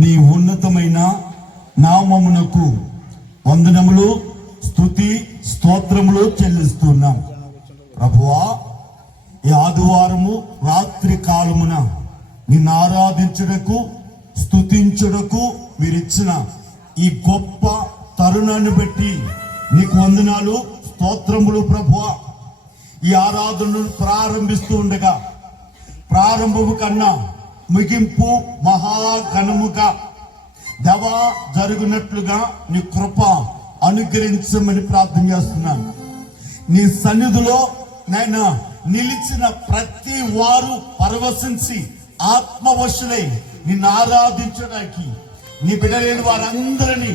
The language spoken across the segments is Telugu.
నీ ఉన్నతమైన నామమునకు వందనములు, స్తుతి, స్తోత్రములు చెల్లిస్తున్నాం. ప్రభువా, ఈ ఆదివారము రాత్రి కాలమున నిన్ను ఆరాధించుటకు, స్తుతించుటకు మీరిచ్చిన ఈ గొప్ప తరుణాన్ని బట్టి నీకు వందనాలు, స్తోత్రములు. ప్రభువా, ఈ ఆరాధనను ప్రారంభిస్తూ ఉండగా ప్రారంభము కన్నా ముగింపు మహాఘనముగా దవా జరుగునట్లుగా నీ కృప అనుగ్రహించమని ప్రార్థన చేస్తున్నాను. నీ సన్నిధిలో నేను నిలిచిన ప్రతి వారు పరవశించి ఆత్మవశులై నిన్ను ఆరాధించడానికి నీ బిడ్డలేని వారందరినీ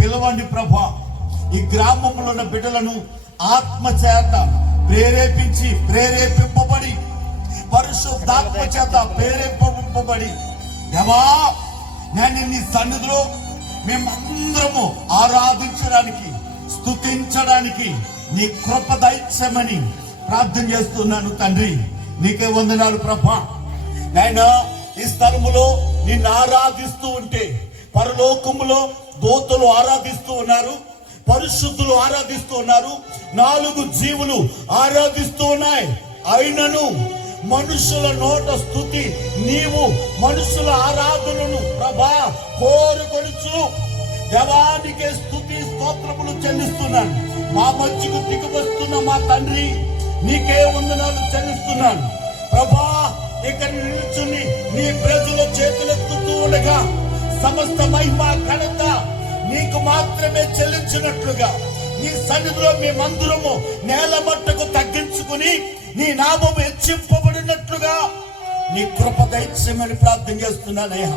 పిలవండి ప్రభా. ఈ గ్రామంలో ఉన్న బిడ్డలను ఆత్మ చేత ప్రేరేపింపబడి పరిశుద్ధాత్మ చేత ప్రేరేపింపబడి దేవా, నేను నీ సన్నిధిలో మేమందరము ఆరాధించడానికి, స్తుతించడానికి నీ కృప దయచేయమని ప్రార్థన చేస్తున్నాను తండ్రి. నీకే వందనాలు ప్రభా. నాయనా, ఈ స్థలములో నిన్ను ఆరాధిస్తూ ఉంటే పరలోకములో దూతలు ఆరాధిస్తూ ఉన్నారు, పరిశుద్ధులు ఆరాధిస్తూ ఉన్నారు, 4 జీవులు ఆరాధిస్తూ ఉన్నాయి. అయినను మనుషుల నోట స్తుతి నీవు మనుషుల ఆరాధనను ప్రభా కోరుకొనుచు దేవానికే స్తుతి స్తోత్రములు చెల్లిస్తున్నాను. మా మధ్యకు దిగి వస్తున్న మా తండ్రి, నీకే వందనాలు చెల్లిస్తున్నాను ప్రభా. ఇక్కడ నిలుచుని నీ ప్రజల చేతులెత్తుతూ ఉండగా సమస్త మహిమ ఘనత నీకు మాత్రమే చెల్లించినట్లుగా నీ సన్నిధిలో మేమందరము నేల మట్టకు తగ్గించుకుని నీ నామము హెచ్చింపబడినట్లుగా నీ కృప దయచేయమని ప్రార్థన చేస్తున్నానయ్యా.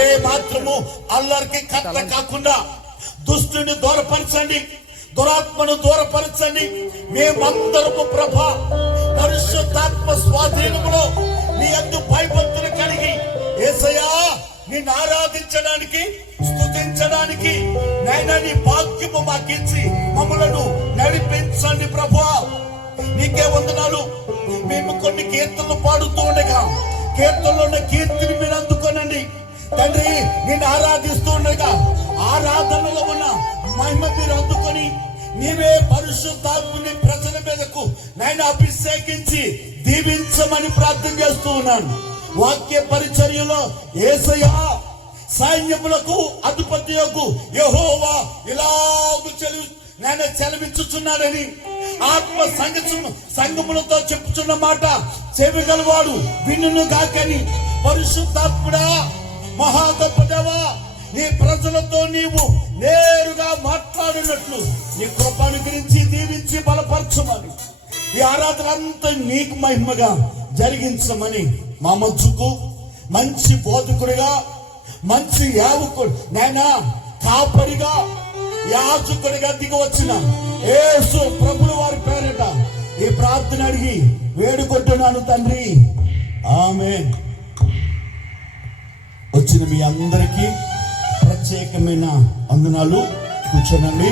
ఏ మాత్రము అల్లరికి కట్ట కాకుండా దుష్టుని దూరపరచండి, దురాత్మను దూరపరచండి. మేమందరము ప్రభా పరిశుద్ధాత్మ స్వాధీనములో నీ యందు భయభక్తులు కలిగి యేసయ్యా నిన్ను ఆరాధించడానికి, స్తుతించడానికి నైనా నీ భాగ్యము మాకిచ్చి మమ్మలను నడిపించండి ప్రభువా. నీకే వందనాలు. మేము కొన్ని కీర్తనలు పాడుతూ ఉండగా కీర్తనలో ఉన్న కీర్తిని మీరు అందుకోనండి తండ్రి. నిన్ను ఆరాధిస్తూ ఉండగా ఆరాధనలో ఉన్న మహిమ మీరు అందుకొని నీవే పరిశుద్ధాత్మని ప్రజల మీదకు నైనా అభిషేకించి దీవించమని ప్రార్థన చేస్తూ ఉన్నాను. వాక్య పరిచర్యలో యేసయ్యా సైన్యములకు అధిపతియగు యెహోవా ఇలాగు నేను చెలవించుచున్నాడని ఆత్మ సంగములతో చెప్పుచున్న మాట చెవిగలవాడు వినును గాకని. పరిశుద్ధాత్ముడా, మహా గొప్ప దేవా, నీ ప్రజలతో నీవు నేరుగా మాట్లాడినట్లు నీ కృపను గురించి దీవించి బలపరచమని, ఈ ఆరాధన అంతా నీకు మహిమగా జరిగించమని మా మధ్యకు మంచి బోధకుడిగా, మంచి యావకుడు నాయనా కాపరిగా, యాజకుడిగా దిగి వచ్చిన యేసు ప్రభుల వారి పేరిట ఈ ప్రార్థన అడిగి వేడుకుంటున్నాను తండ్రి, ఆమేన్. వచ్చిన మీ అందరికీ ప్రత్యేకమైన వందనాలు. కూర్చోనండి.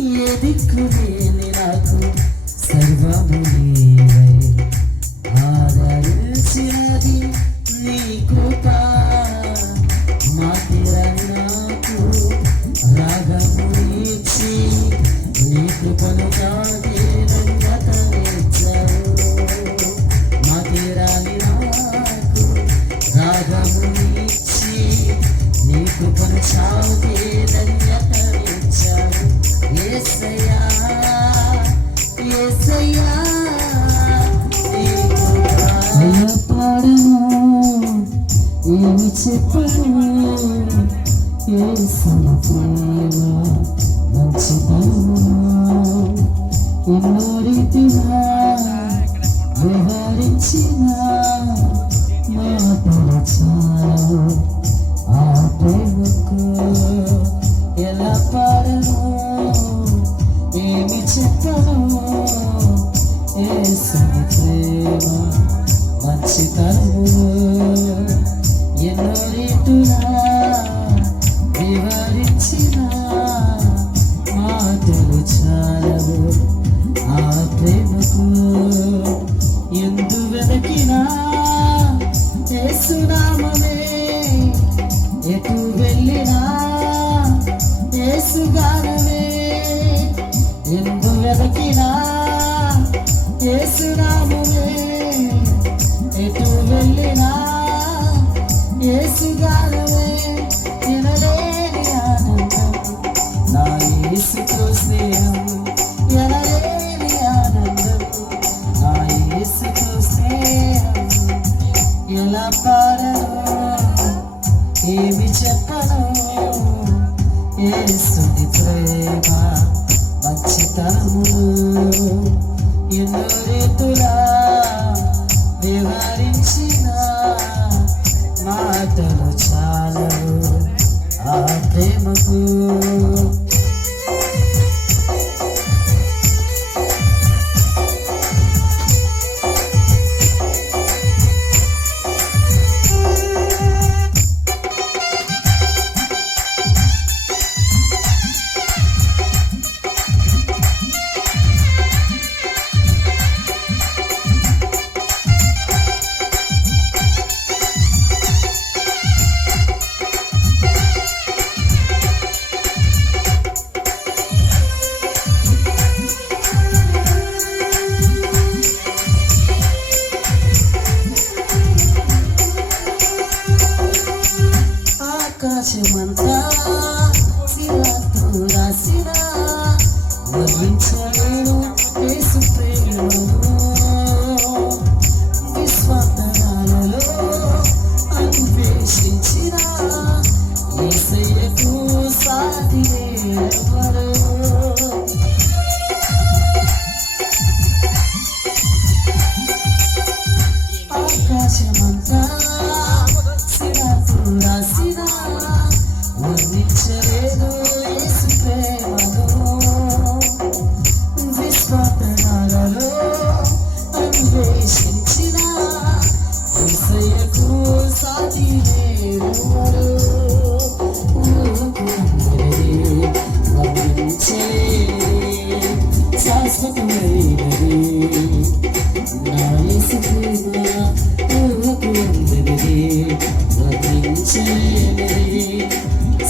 ఏ దిక్కు లేని నాకు సర్వము నీవై, ఆదరించినది నీ కృప. మాటిరని నాకు రాగము ఇచ్చి నీ కృపను కాదే ధన్యతనిచ్చావు. మాటిరని నాకు రాగము ఇచ్చి నీ కృపను చాదే ధన్యతనిచ్చావు. యేసయ్యా యేసయ్యా అయ్యా పాడను ఏమి చెప్పను యేసుని ప్రేమ మంచిదను. ఎన్నో రీతిగా వ్యవహరించిన మాటలు చాలు ఆ ప్రేమకు. ఎలా పాడను ఏమి చెప్పను యేసుని ప్రేమ మంచితనము. ఎన్నో రీతులా వివరించిన మాటలు చాలవు ఆ ప్రేమకు. ఎందు వెదకినా యేసునామమే, ఎటు వెళ్ళినా యేసుగానమే. ఎందు వెదకినా యేసునామమే, ఎటు వెళ్ళినా యేసుగానమే. ఎనలేని ఆనందం నా యేసుతో స్నేహం, ఎనలేని ఆనందం నా యేసుతో స్నేహం. ఎలా పాడను ఏమి చెప్పను యేసుని ప్రేమ మంచితనము. ఎన్నో రీతులా వివరించిన మాటలు చాలవు ఆ ప్రేమకు. ఆకాశమంతా శిలతో రాసిన వర్ణించలేను యేసు ప్రేమను. విశ్వాసనాలలో అన్వేషించిన యేసయ్యకు సాటి ఎవరు. ఆకాశమంతా శిలతో రాసిన వర్ణించలేదు యేసు ప్రేమను. విశ్వాసనాలలో అన్వేషించిన యేసయ్యకు సాటి ఎవరు. వర్ణించలేని శాశ్వతమైనది నా యేసు ప్రేమ.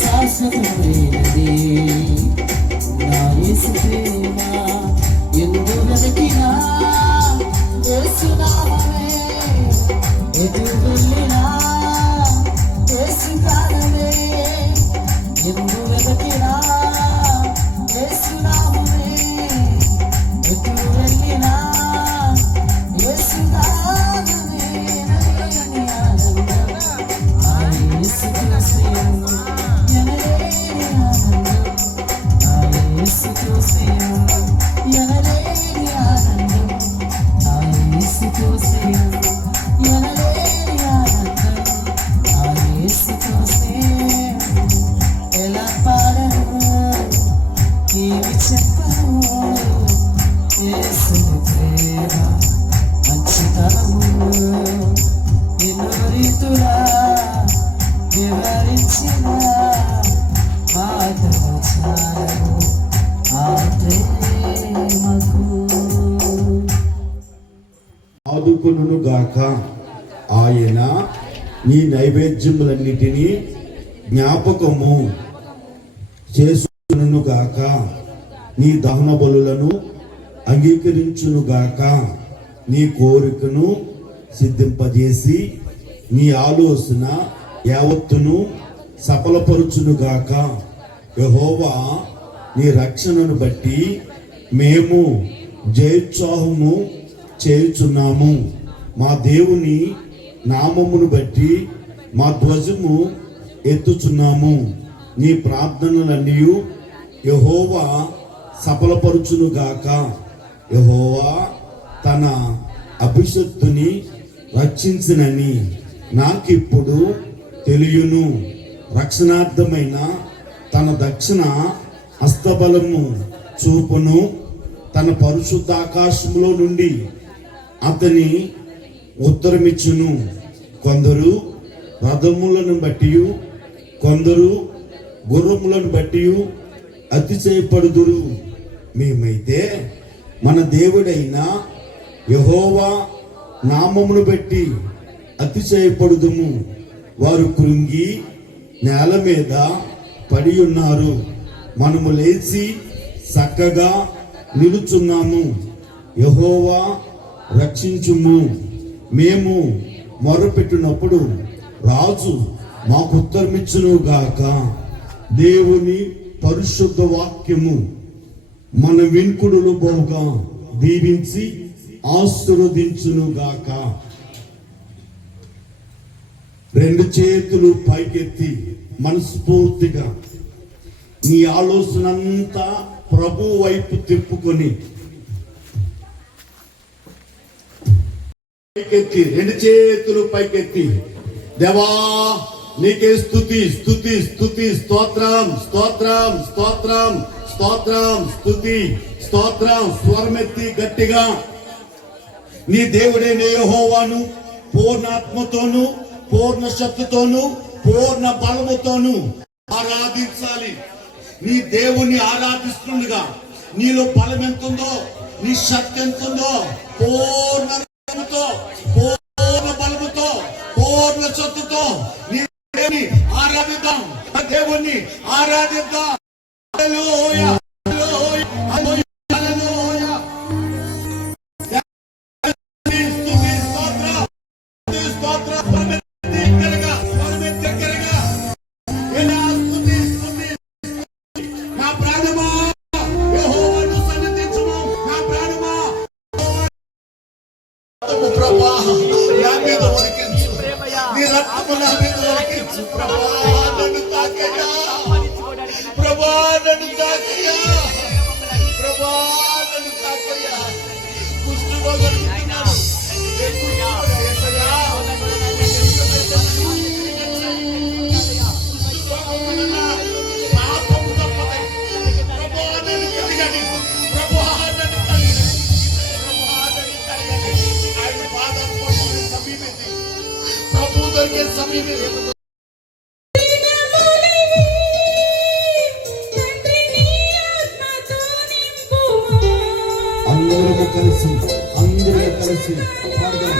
శాశ్వతమైనది నా యేసు ప్రేమ. ఎందు వెదకినా యేసునామమే, ఎటు వెళ్ళినా యేసుగానమే. ఎందు వెదకినా యేసునామమే, ఎటు వెళ్ళినా యేసుగానమే. ఎలా పాడను ఏమి చెప్పను యేసుని ప్రేమ మంచితనము. ఎన్నో రీతులా వివరించిన మాటలు చాలు ఆ ప్రేమకు ఆదుకొనును గాక. ఆయన నీ నైవేద్యములన్నిటినీ జ్ఞాపకము చేసుకొనును గాక. నీ దహన బలులను అంగీకరించును గాక. నీ కోరికను సిద్ధింపజేసి నీ ఆలోచన యావత్తును సఫలపరుచును గాక. యెహోవా నీ రక్షణను బట్టి మేము జయోత్సాహము చేయుచున్నాము. మా దేవుని నామమును బట్టి మా ధ్వజము ఎత్తుచున్నాము. నీ ప్రార్థనలన్నీ యెహోవా సఫలపరుచును గాక. యెహోవా తన అభిషక్తుని రక్షించినని నాకిప్పుడు తెలియను. రక్షణార్థమైన తన దక్షిణ హస్తబలము చూపును. తన పరిశుద్ధ ఆకాశములో నుండి అతని ఉత్తరమిచ్చును. కొందరు రథములను బట్టి కొందరు గుర్రములను బట్టి అతిశయపడుదురు. మేమైతే మన దేవుడైన యెహోవా నామమును బట్టి అతిశయపడుదుము. వారు కృంగి నేల మీద పడి ఉన్నారు. మనము లేచి చక్కగా నిలుచున్నాము. యెహోవా రక్షించుము. మేము మొరపెట్టినప్పుడు రాజు మాకు ఉత్తరమిచ్చును గాక. దేవుని పరిశుద్ధ వాక్యము మన వినుకుడులు బహుగా దీవించి ఆశీర్వదించును గాక. రెండు చేతులు పైకెత్తి మనస్ఫూర్తిగా నీ ఆలోచన అంతా ప్రభు వైపు తిప్పుకొని పైకెత్తి రెండు చేతులు పైకెత్తి దేవా నీకే స్తుతి స్తుతి స్తుతి స్తోత్రం స్తోత్రం స్తోత్రం స్తోత్రం స్తుతి స్తోత్రం. స్వరమెత్తి గట్టిగా నీ దేవుడైన యెహోవాను పూర్ణాత్మతోను పూర్ణ శక్తితోను పూర్ణ బలముతోను ఆరాధించాలి. నీ దేవుణ్ణి ఆరాధిస్తుండగా నీలో బలం ఎంతుందో నీ శక్తి ఎంతుందో పూర్ణ బలముతో పూర్ణ శక్తితో నీ దేవుని ఆరాధిద్దాం. దేవుణ్ణి ఆరాధిద్దాం. హల్లెలూయా హల్లెలూయా హల్లెలూయా. నా ప్రాణమా యెహోవాను సన్నిధించుము. నా ప్రాణమా ప్రభువా నా మీద ఒలికించు. నీ రక్తము నా మీద ఒలికించు. ప్రభువా నన్ను తాకయ్యా. ప్రభువా నన్ను తాకయ్యా. ప్రభువా నన్ను తాకయ్యా. కుష్ఠరోగులున్నాడు. అందరూ కలిసి పాడదాం.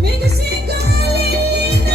Make a single,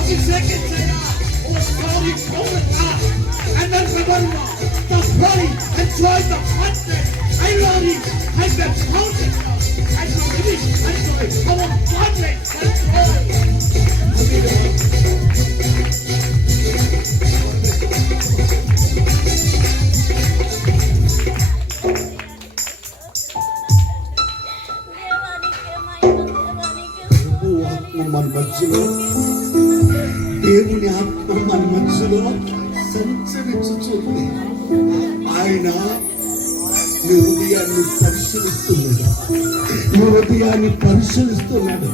అభిషేకించయ్యా. Oh, glory, glory, God. And then remember the glory, enjoy the content. I love you. I get counted. I know it. I know it. I want content. మన మధ్యలో దేవుని ఆత్మ మన మధ్యలో సంచరించుతుంది. ఆయన నీ హృదయాన్ని పరిశీలిస్తున్నాడు. నీ హృదయాన్ని పరిశీలిస్తున్నాడు.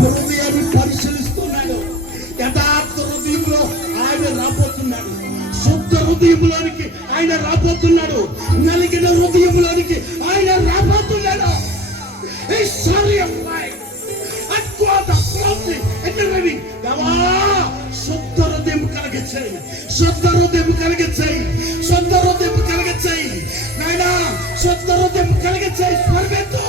హృదయాన్ని పరిశీలిస్తున్నాడు. యథార్థ హృదయంలో ఆయన రాబోతున్నాడు. శుద్ధ హృదయంలోనికి ఆయన రాబోతున్నాడు. నలిగిన హృదయంలోనికి ఆయన రాబోతున్నాడు. ఈ శరీరం శుద్ధ హృదయం కలిగించాయి. శుద్ధ హృదయం కలిగించాయి. శుద్ధ హృదయం కలిగించాయి. నాయనా శుద్ధ హృదయం కలిగించాయి. స్వర్గంతో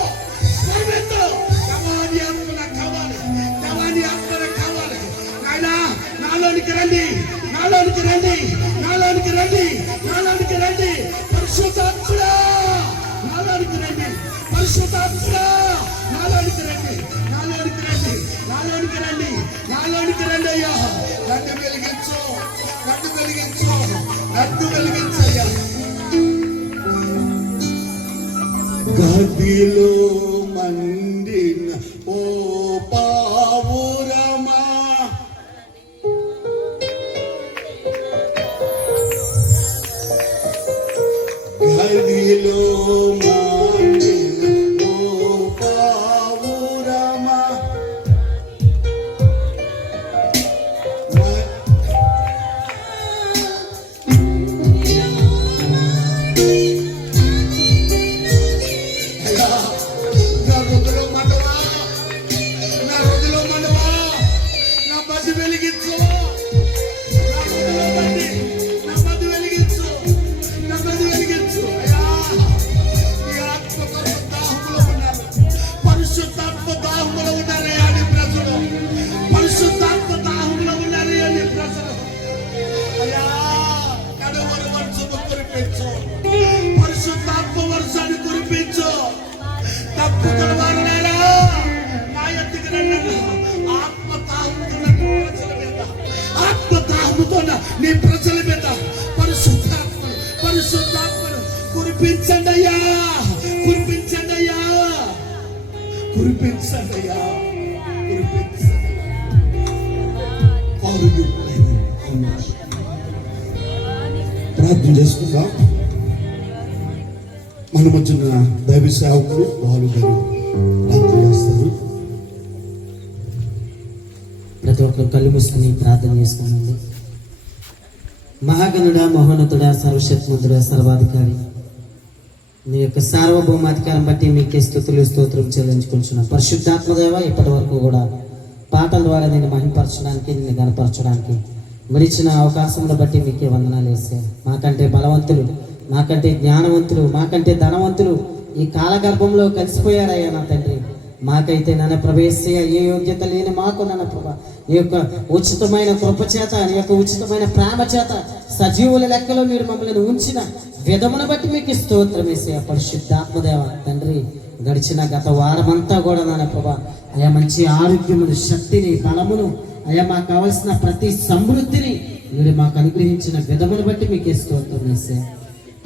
స్వర్గంతో దవాని ఆత్మ నాకు కావాలి. దవాని ఆత్మ నాకు కావాలి. నాయనా నాలోనికి రండి. నాలోనికి రండి. నాలోనికి రండి. నాలోనికి రండి. పరిశుద్ధాత్ముడా నాలోనికి రండి. పరిశుద్ధాత్ముడా నాలోనికి రండి. నాలోనికి రండి. నాలోనికి రండి. నాలోనికి రండి అయ్యా. నన్ను వెలిగించు. నన్ను వెలిగించు. నన్ను వెలిగించయ్యా. గదిలో మండిన ఓ పావురమా గదిలో పరిశుద్ధాత్మ వర్షాన్ని కురిపించు. తప్పుతున్న వారులారా నా ఎత్తుకు రండి. ఆత్మ తాగుతున్న ప్రజల మీద, ఆత్మ తాగుతున్న నీ ప్రజల మీద పరిశుద్ధాత్మను పరిశుద్ధాత్మను కురిపించండి అయ్యా. కురిపించండి అయ్యా. కురిపించండి అయ్యా. కురిపించండి. ప్రార్థన చేసుకుందాం. మన మధ్యన దైవ సేవకులు వాళ్ళు గారు ప్రార్థన చేస్తారు. ప్రతి ఒక్కరు కళ్ళు మూసుకుని ప్రార్థన చేసుకున్నాండి. మహాగణుడ, మహోన్నతుడ, సర్వశక్తిమంతుడ, సర్వాధికారి, మీ యొక్క సార్వభౌమాధికారం బట్టి మీకే స్తుతులు స్తోత్రం చెల్లించుకుంటున్నాం. పరిశుద్ధాత్మదేవ, ఇప్పటి వరకు కూడా పాటల ద్వారా నేను మహిమపరచడానికి, నిన్ను గణపరచడానికి మరిచిన అవకాశంలో బట్టి మీకే వందనాలు వేసారు. మాకంటే బలవంతులు, మాకంటే జ్ఞానవంతులు, మాకంటే ధనవంతులు ఈ కాలగర్భంలో కలిసిపోయారయ్యా నా తండ్రి. మాకైతే నన్ను ప్రవేశించే ఏ యోగ్యత లేని మాకు నన్ను ప్రభా నీ యొక్క ఉచితమైన కృప చేత, నీ యొక్క ఉచితమైన ప్రేమ చేత సజీవుల లెక్కలో మీరు మమ్మల్ని ఉంచిన విధమును బట్టి మీకు స్తోత్రం వేసే పరిశుద్ధాత్మదేవ తండ్రి. గడిచిన గత వారమంతా కూడా నాన్న ప్రభా అయా మంచి ఆరోగ్యమును, శక్తిని, బలమును, అయ్యా మాకు కావలసిన ప్రతి సమృద్ధిని మీరు మాకు అనుగ్రహించిన విధమును బట్టి మీకు స్తోత్రం వేసే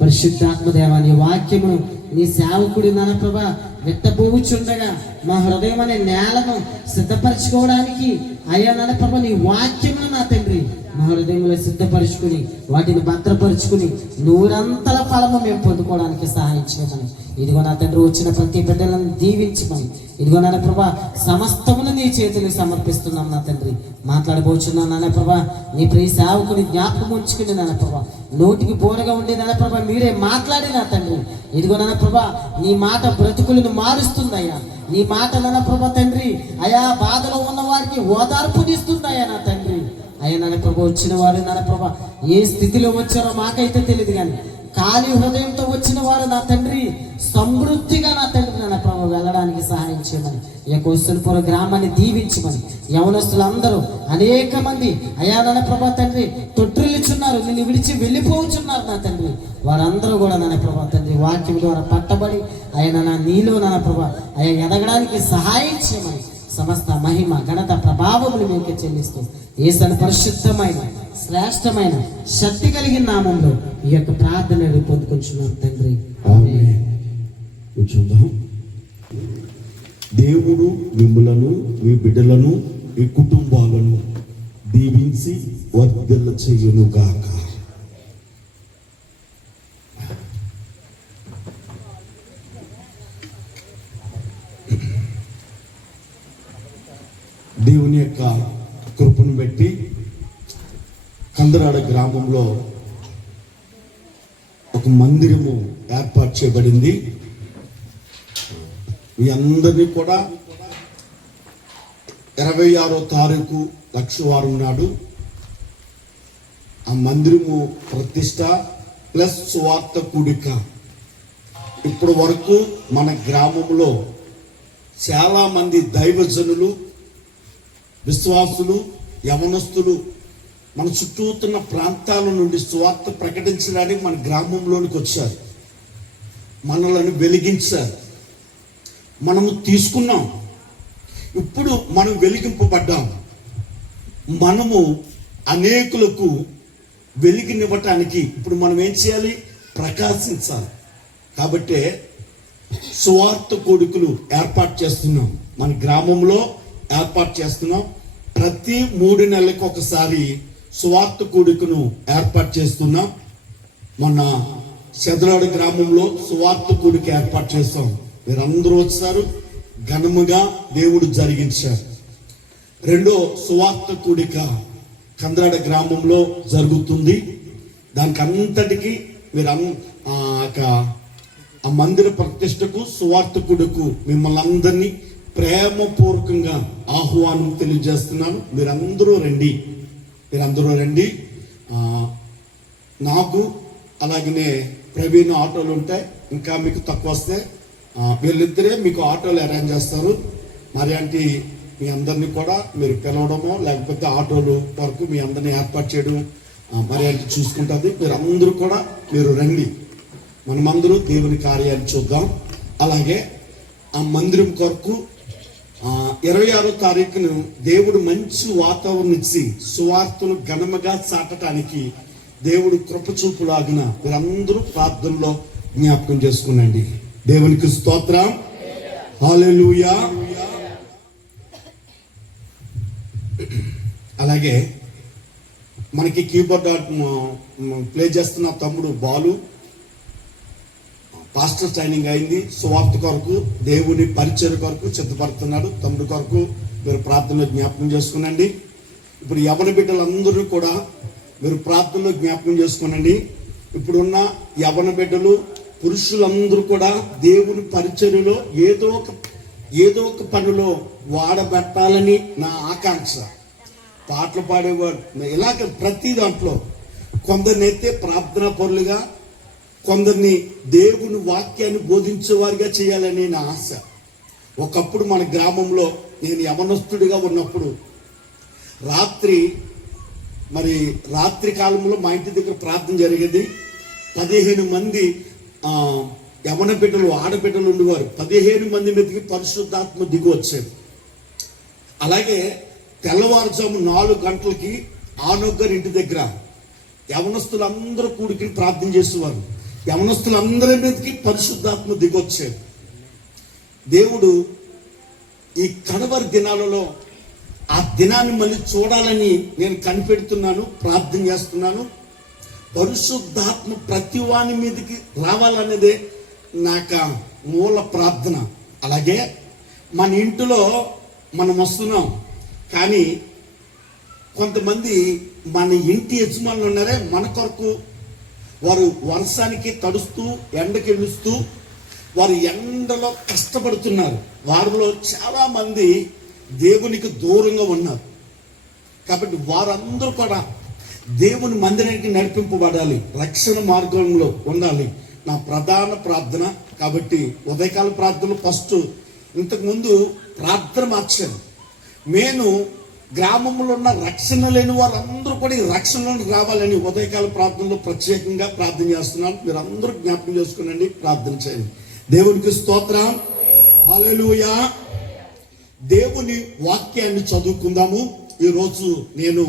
పరిశుద్ధాత్మదేవ. నీ వాక్యమును నీ సేవకుడి నాన్న ప్రభా విత్తబోచుండగా మా హృదయం అనే నేలను సిద్ధపరచుకోవడానికి అయ్యా నాన్న ప్రభా నీ వాక్యమును నా తండ్రి మా హృదయంలో సిద్ధపరుచుకుని వాటిని భద్రపరుచుకుని నూరంతల ఫలము మేము పొందుకోవడానికి సహాయం చేయమని, ఇదిగో నా తండ్రి వచ్చిన ప్రతి బిడ్డలను దీవించమని, ఇదిగో నాన్న ప్రభా సమస్తమును నీ చేతులు సమర్పిస్తున్నాం నా తండ్రి. మాట్లాడబోచున్నాను నాన్న ప్రభా, నీ ప్రియ సేవకుని జ్ఞాపకం ఉంచుకుని నాన్న ప్రభా, నోటికి బోరగా ఉండే నాన్న ప్రభా మీరే మాట్లాడి నా తండ్రి. ఇదిగో నాన్న ప్రభా నీ మాట బ్రతుకులను మారుస్తుందయ్యా, నీ మాట నాన్న ప్రభా తండ్రి అయా బాధలో ఉన్న వారికి ఓదార్పునిస్తుందయ్యా నా తండ్రి. అయ్యా నాన్న ప్రభా వచ్చిన వారు నాన్న ప్రభా ఏ స్థితిలో వచ్చారో మాకైతే తెలియదు, కానీ ఖాళీ హృదయంతో వచ్చిన వారు నా తండ్రి సమృద్ధిగా నా తండ్రి నాన్న ప్రభా వెళ్ళడానికి సహాయం చేయమని, ఈ యొక్క ఉస్సులపుర గ్రామాన్ని దీవించమని, యవనస్తులందరూ అనేక మంది అయా నాన్న ప్రభా తండ్రి తొట్టిల్లుచున్నారు, నిన్ను విడిచి వెళ్ళిపోతున్నారు నా తండ్రి. వారందరూ కూడా నాన్న ప్రభా తండ్రి వాక్యం ద్వారా పట్టబడి ఆయన నా నీలో నాన్న ప్రభా అయా ఎదగడానికి సహాయం చేయమని, సమస్త మహిమ ఘనత ప్రభావములు మీకు చెల్లిస్తూ యేసు పరిశుద్ధమైన శ్రేష్టమైన శక్తి కలిగిన నామంలో ఈ యొక్క ప్రార్థన పొందుకుంటున్నాం తండ్రి. ఆమేన్. కూర్చుందాం. దేవుడు మిమ్ములను, మీ బిడ్డలను, మీ కుటుంబాలను దీవించి వర్ధిల్ల చేయును గాక. దేవుని యొక్క కృపను బట్టి కందరాడ గ్రామంలో ఒక మందిరము ఏర్పాటు చేయబడింది. మీ అందరినీ కూడా 26వ తారీఖు లక్షవారం నాడు ఆ మందిరము ప్రతిష్ట ప్లస్ సువార్త కూడిక. ఇప్పటి వరకు మన గ్రామంలో చాలా మంది దైవజనులు, విశ్వాసులు, యవనస్తులు మన చుట్టూ ఉన్న ప్రాంతాల నుండి సువార్త ప్రకటించడానికి మన గ్రామంలోనికి వచ్చారు, మనలను వెలిగించారు, మనము తీసుకున్నాం. ఇప్పుడు మనం వెలిగింపబడ్డాం. మనము అనేకులకు వెలిగినివ్వటానికి ఇప్పుడు మనం ఏం చేయాలి? ప్రకాశించాలి. కాబట్టి సువార్త కోడికలు ఏర్పాటు చేస్తున్నాం, మన గ్రామంలో ఏర్పాటు చేస్తున్నాం. ప్రతి 3 నెలలకు ఒకసారి సువార్త కూడికను ఏర్పాటు చేస్తున్నాం. మొన్న చెదరాడు గ్రామంలో సువార్త కూడిక ఏర్పాటు చేస్తాం. మీరందరూ వచ్చారు, ఘనముగా దేవుడు జరిగించారు. రెండో సువార్త కూడిక కందరాడ గ్రామంలో జరుగుతుంది. దానికి అంతటికి మీరు ఆ మందిర ప్రతిష్టకు సువార్త కూడికు మిమ్మల్ని అందరినీ ప్రేమపూర్వకంగా ఆహ్వానం తెలియజేస్తున్నాను. మీరందరూ రండి. నాకు అలాగనే ప్రవీణ్ ఆటోలు ఉంటాయి, ఇంకా మీకు తక్కువ వస్తే వీళ్ళిద్దరే మీకు ఆటోలు అరేంజ్ చేస్తారు. మరి అంటే మీ అందరినీ కూడా మీరు పిలవడమో లేకపోతే ఆటోలు వరకు మీ అందరినీ ఏర్పాటు చేయడం మరి అంటే చూసుకుంటుంది. మీరందరూ కూడా మీరు రండి, మనమందరూ దేవుని కార్యాన్ని చూద్దాం. అలాగే ఆ మందిరం కొరకు 26వ తారీఖును దేవుడు మంచి వాతావరణం ఇచ్చి సువార్తను ఘనముగా చాటడానికి దేవుడు కృపచూపులాగిన మీరందరూ ప్రార్థనలో జ్ఞాపకం చేసుకునండి. దేవునికి స్తోత్రం. హల్లెలూయా. అలాగే మనకి కీబోర్డ్ ప్లే చేస్తున్న తమ్ముడు బాలు పాస్టర్ ట్రైనింగ్ అయింది. సువార్త కొరకు దేవుని పరిచయం కొరకు సిద్ధపడుతున్నాడు. తమ్ముడు కొరకు మీరు ప్రార్థనలో జ్ఞాపకం చేసుకునండి. ఇప్పుడు యవన బిడ్డలందరూ కూడా మీరు ప్రార్థనలో జ్ఞాపకం చేసుకునండి. ఇప్పుడున్న యవన బిడ్డలు, పురుషులందరూ కూడా దేవుని పరిచర్యలో ఏదో ఒక పనిలో వాడబెట్టాలని నా ఆకాంక్ష. పాటలు పాడేవాడు ఇలాగ ప్రతి దాంట్లో కొందరినైతే ప్రార్థనా పరులుగా, కొందరిని దేవుని వాక్యాన్ని బోధించేవారిగా చేయాలని నా ఆశ. ఒకప్పుడు మన గ్రామంలో నేను యవనస్తుడిగా ఉన్నప్పుడు రాత్రి కాలంలో మా ఇంటి దగ్గర ప్రార్థన జరిగేది. 15 మంది యవన బిడ్డలు, ఆడబిడ్డలు ఉండేవారు. 15 మంది మీదకి పరిశుద్ధాత్మ దిగి వచ్చేది. అలాగే తెల్లవారుజాము 4 గంటలకి ఆనొగ్గర్ ఇంటి దగ్గర యవనస్తులందరూ కూడికి ప్రార్థన చేసేవారు. యవనస్తులందరి మీదకి పరిశుద్ధాత్మ దిగొచ్చేది. దేవుడు ఈ కడవరి దినాలలో ఆ దినాన్ని మళ్ళీ చూడాలని నేను కనిపెడుతున్నాను, ప్రార్థన చేస్తున్నాను. పరిశుద్ధాత్మ ప్రతి వాని మీదకి రావాలనేదే నాకు మూల ప్రార్థన. అలాగే మన ఇంటిలో మనం వస్తున్నాం, కానీ కొంతమంది మన ఇంటి యజమానులు ఉన్నారే, మన కొరకు వారు వర్షానికి తడుస్తూ ఎండకి ఎలుస్తూ వారు ఎండలో కష్టపడుతున్నారు. వారిలో చాలా మంది దేవునికి దూరంగా ఉన్నారు. కాబట్టి వారందరూ కూడా దేవుని మందిరానికి నడిపింపబడాలి, రక్షణ మార్గంలో ఉండాలి. నా ప్రధాన ప్రార్థన. కాబట్టి ఉదయకాల ప్రార్థనలు ఫస్ట్, ఇంతకుముందు ప్రార్థన మార్చాను. నేను గ్రామంలో ఉన్న రక్షణ లేని వారందరూ కూడా ఈ రక్షణలోకి రావాలని ఉదయకాల ప్రార్థనలో ప్రత్యేకంగా ప్రార్థన చేస్తున్నాను. మీరు అందరూ జ్ఞాపకం చేసుకునండి, ప్రార్థన చేయండి. దేవునికి స్తోత్రం, హల్లెలూయా. దేవుని వాక్యాన్ని చదువుకుందాము. ఈరోజు నేను